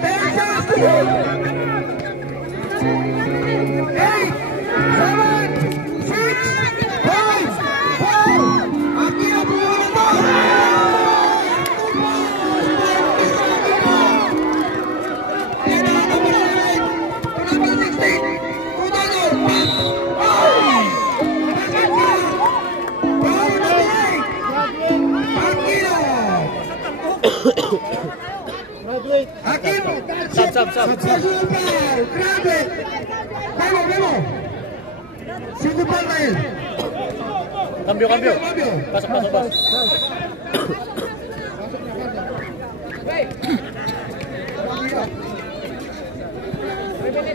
10 seconds to shoot. 8, 7, 6, 5, 4. Aquino pumula na. Ayan na number 11. Number 16. Tudalo. Foul number 8. Aquino. Aquino. Sub. Grabe. Memo. Sino pa tayo? Cambio. Pasok.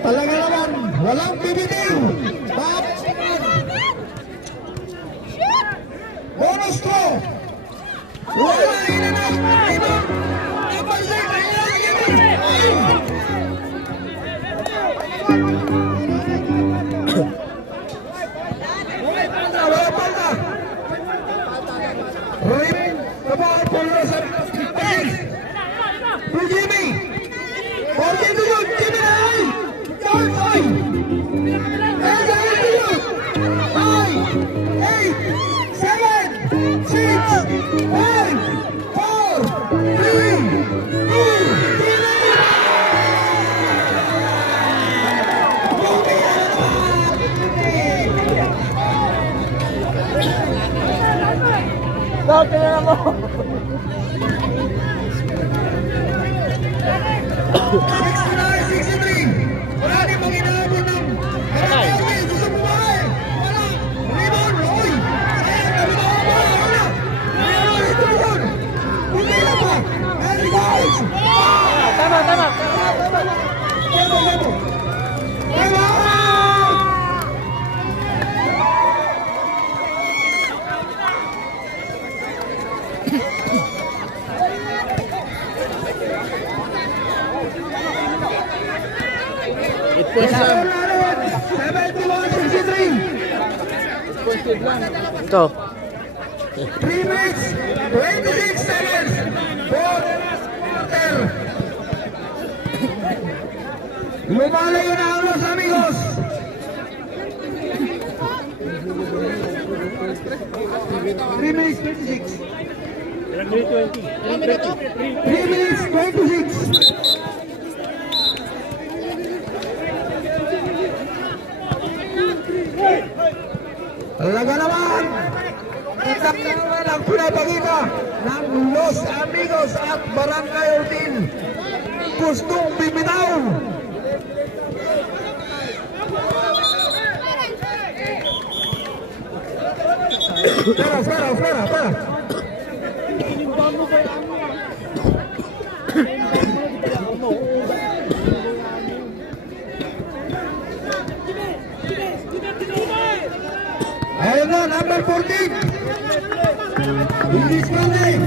Talaga naman, walang bibitiw. Bonus throw. Wala inanap. Iba. Number 6. Wala palda. Rip. Kabal pullo sa page. To Jimmy. 14 to shoot. Jimmy na ay. Down 5. 10 seconds to shoot. 9, 8, 7, 6, 5, out ka na lang mo. 69-63. Wala din pang inaabot ng Barangay. Gusto mo ba eh? Wala. Rebound. Uy. Sayang kami na ako. Wala. Rebound. Ito mo yun. Hindi na ba? Very guys. Tama. Yabo. Rebound. It was 71-63. Ito. 3 minutes, 26 seconds for the last quarter. Lumalayo na ang Los Amigos. Three minutes 26. 3 minutes 26. Talaga naman, isang naman ang pinapakita ng Los Amigos at Barangay Ortin. Gustong bibitaw. Para. Ayun na, number 14. Luis Grande.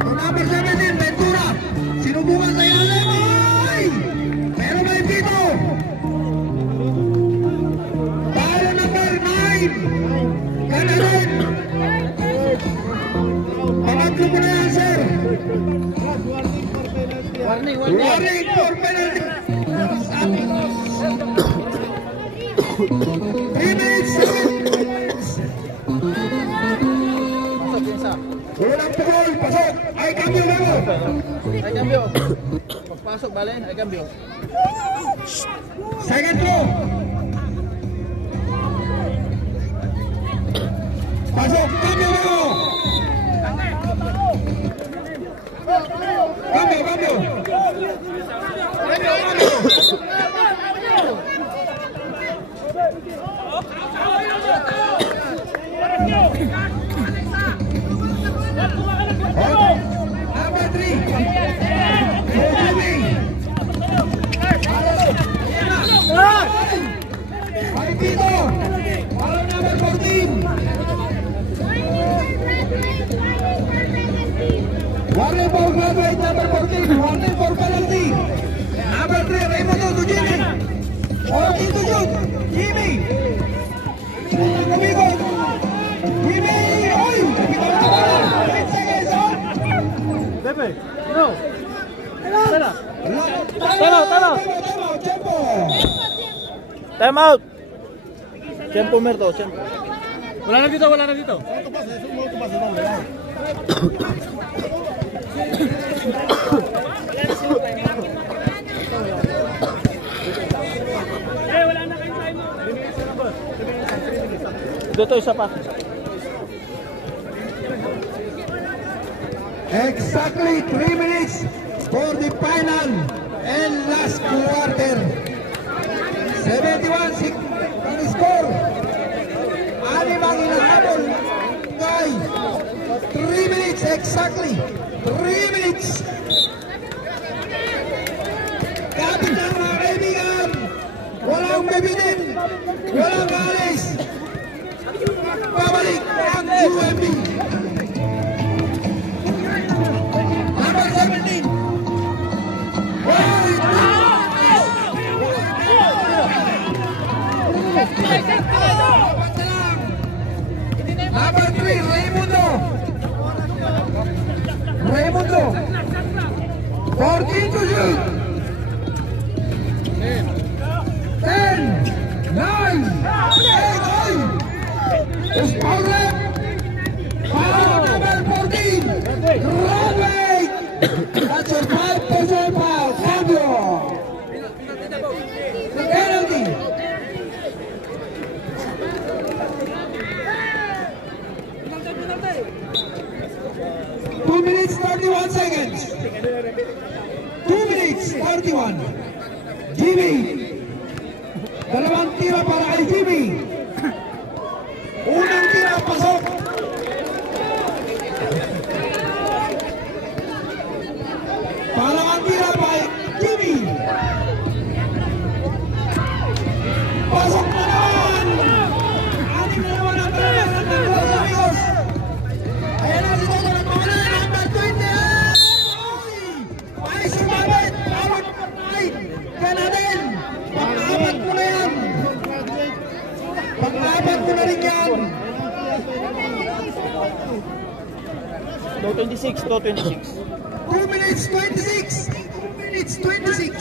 Number 17, Ventura. Sinubukan sa ilalim. Ay! Pero may pito. Para number 9. Ganarin. Pangatlo mo na yan, sir. Warning for penalty. 3 minutes, 7 minutes. Ulang pukul, pasok. Ay, cambio, Memo. Ay, cambio. Pagpasok, bale. Ay, cambio. Second throw. Pasok, cambio, Memo. Cambio. Number 3. Ay, Pito. Para number 14. Warning for graduate number 14. Warning for penalty. Number 3, Raimundo to Jimmy. 14 to Jude. Jimmy. Amigo. Jimmy. Oy! Kapito na bola. 8 seconds, oh. Pepe, no. Tara. Tempo. Time out. Tempo, Merto. Tempo. Wala na dito. Dito isa pa. Exactly 3 minutes for the final and last quarter. 71 ang score. Anim ang inahabol. 3 minutes exactly. 3 minutes. Kapit lang mga kaibigan. Walang bibitin. Walang alis. Babalik ang UMB. Number 17. Number 3, Raimundo. 14 to shoot. 10, 9, 8, is foul left. Foul number 14. Robert. That's a 5% foul. Cambio. Penalty. 31 seconds. 2 minutes 31. Jimmy. Dalawang tira para kay Jimmy. Unang tira pasok. Pangalawang tira kay Jimmy. Pasok na naman. Ating na naman ang kalaman ng mga amigos. Ayan na si Toto ng mga number 20. Ay, sumabit. Bawat fight. Ganadin. Pang-apat ko na yan. Pang-apat ko na rin yan. 226, 226. 2 minutes 26. 2 minutes 26.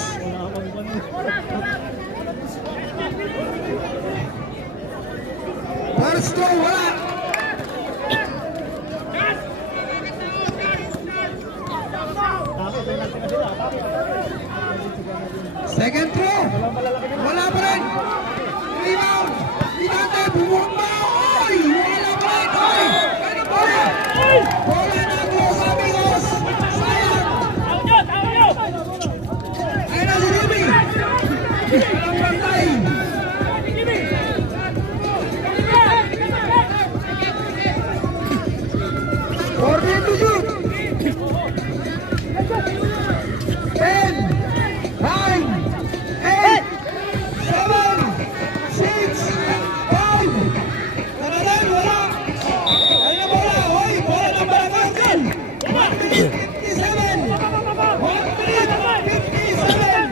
First throw, wala. Second throw, wala pa rin. Rebound, Didante, bumuhang ba? Oy, wala pa rin. Oy, kaya bola. Bola na Los Amigos. Sayang. Ayun na si Jimmy. Ang bantay. 14 to shoot. 10, 9, 8, 7, 6, 5. Kanalan, wala. Ayun na bola. Hoy, bola ng Barangay. 157. 157.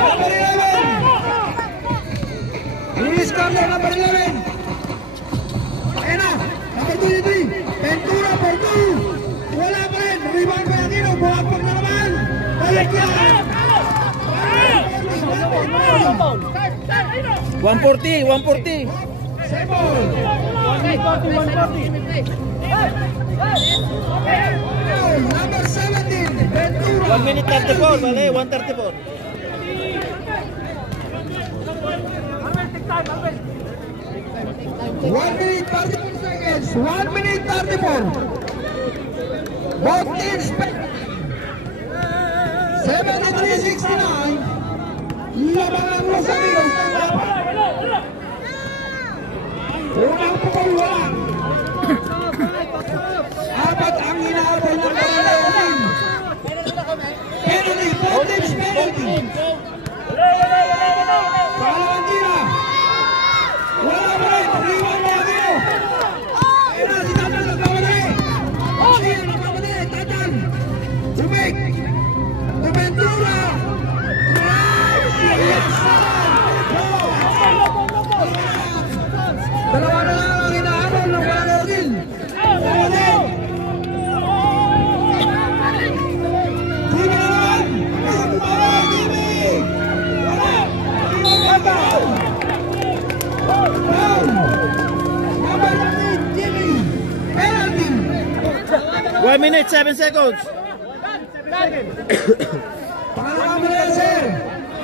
Number 11. Luis Carlos, number 11. Ayun na. Number 23. Ventura for 2. Wala pa rin. Rebound pa Aquino. Buwapag na naman. Balik yan. 140, 140. Sebol. 140. Number 17. Ventura. 1 minute 34, bale, 134. 1 minute 34 seconds. 1 minute 34. Both teams 73-69. Labangan Los Amigos ng laban. Unang pukul wala. Apat ang hinahabol ng Barangay team. Penalty, both teams penalty. Pangalawang tira. Wala pa rin. Rebound na Aquino. Ayun na si Tatan nagkamadali. Siya nagkamadali. Tatan. Tumig. Ventura. Dalawa na lang ang hinahabol ng Barangay team. Jimmy naman. Jimmy. Wala. Foul. Number 9, Jimmy. Penalty. 1 minute 7 seconds. Pangalawang muna sir.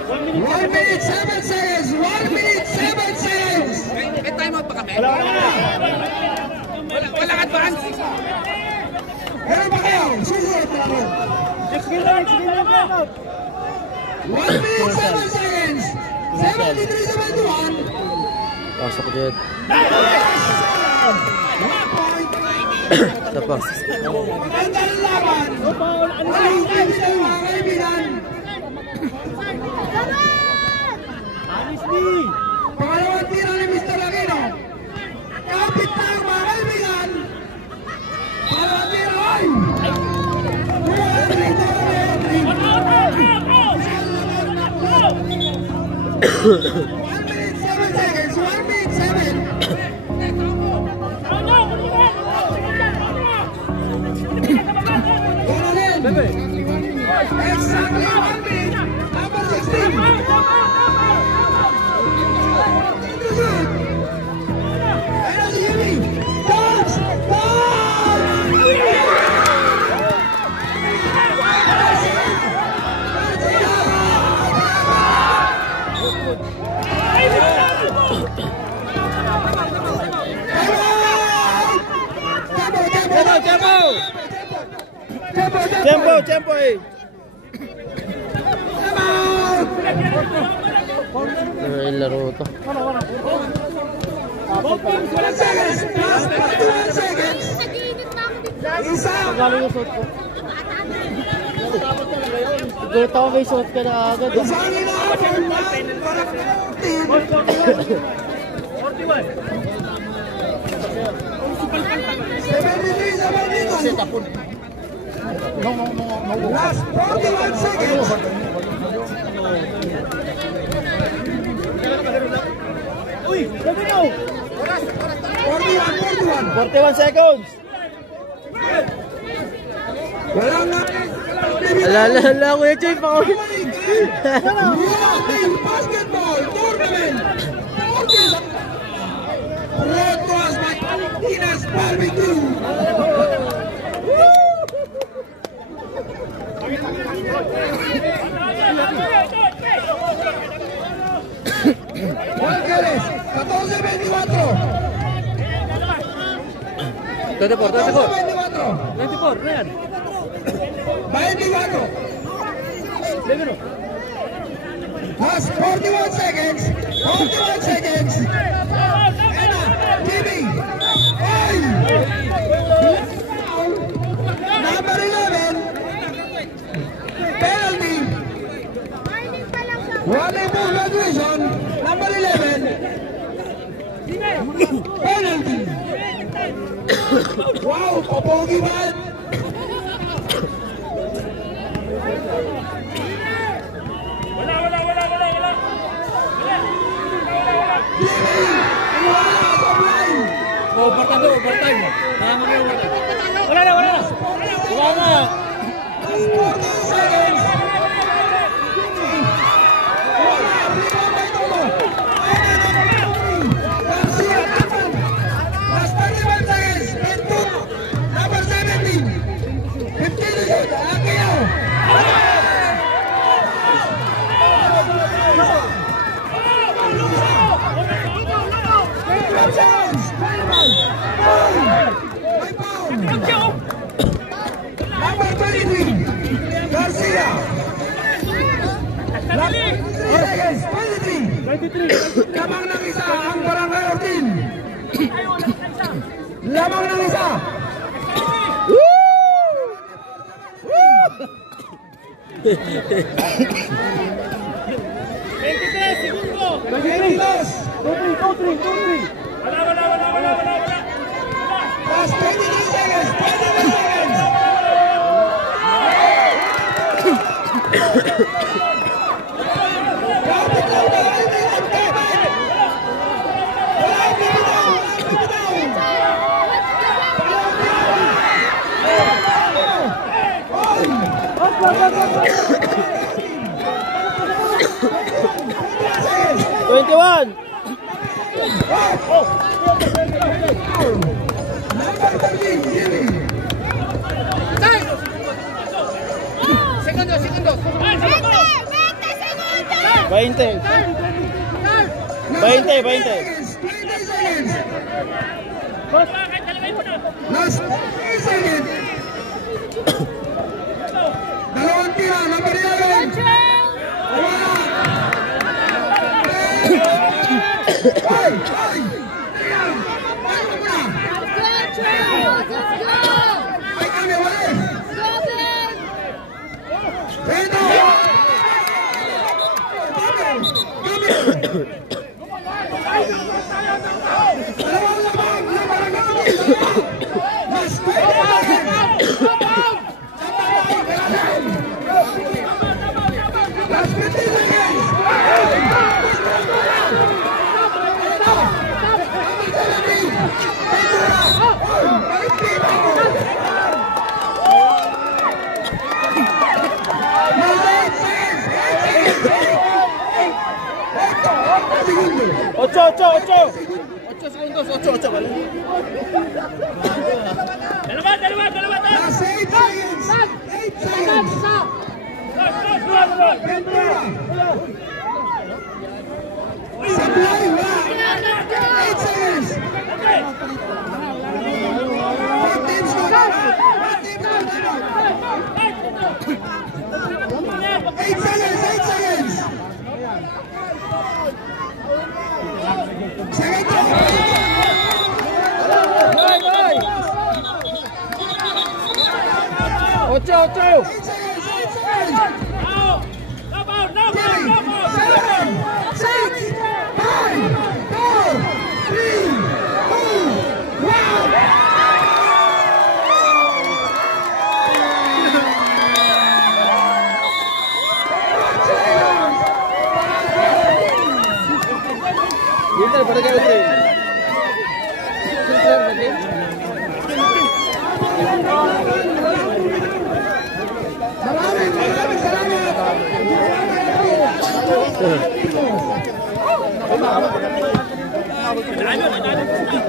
1 minute 7 seconds. 1 minute 7 seconds. May time out pa kami? Walang advance. Meron ba kayo? Susunod na ako. 1 minute 7 seconds. 73-71. Pasok ko dyan. 1 point. Ito pa. Magandang laban. Walang kaibigan mga kaibigan. Pangalawang tira ni Mr. Aquino. Kapit tayo mga kaibigan. Pangalawang tira ay. 1 minute 7 seconds. 1 minute 7. Exactly 1 minute. Number 16. Ayun si Jimmy. Touch! Tempo eh. Ay, laro to. 41 seconds. Last 41 seconds. Isa. Gulat ako may shot ka na agad. Isang inaabot para team. 73. Last 41 seconds. 41 seconds. Wala na. Alala, Kuya Choy, pakawin. Basketball tournament. Brought to us by Tina's Barbecue. Juárez, 14-24. 24, Ryan. 24. Last 41 seconds. 41 seconds. Anna, Jimmy. Five. Number 11. Penalty. Warning for graduation. Number 11. Penalty. Wow, kapogi man. Overtime. Wala na. Number 17. 15 Aquino. Number 23, Garcia. 23. Lamang ng isa ang Barangay Ortin. Lamang ng isa. Last 23 seconds. 23 seconds. Last 3 seconds. Dalawang tira, number 11. Wala. Ay! Ay, kami, wala. Rito! Dalawang lamang na Barangay. Mas 20 seconds. Last 15 seconds. Ocho segundos, vale. Last 8 seconds. 8 seconds. Supply, wala. 8 seconds. What team's got it? Peter, para kayo Peter. Salamat.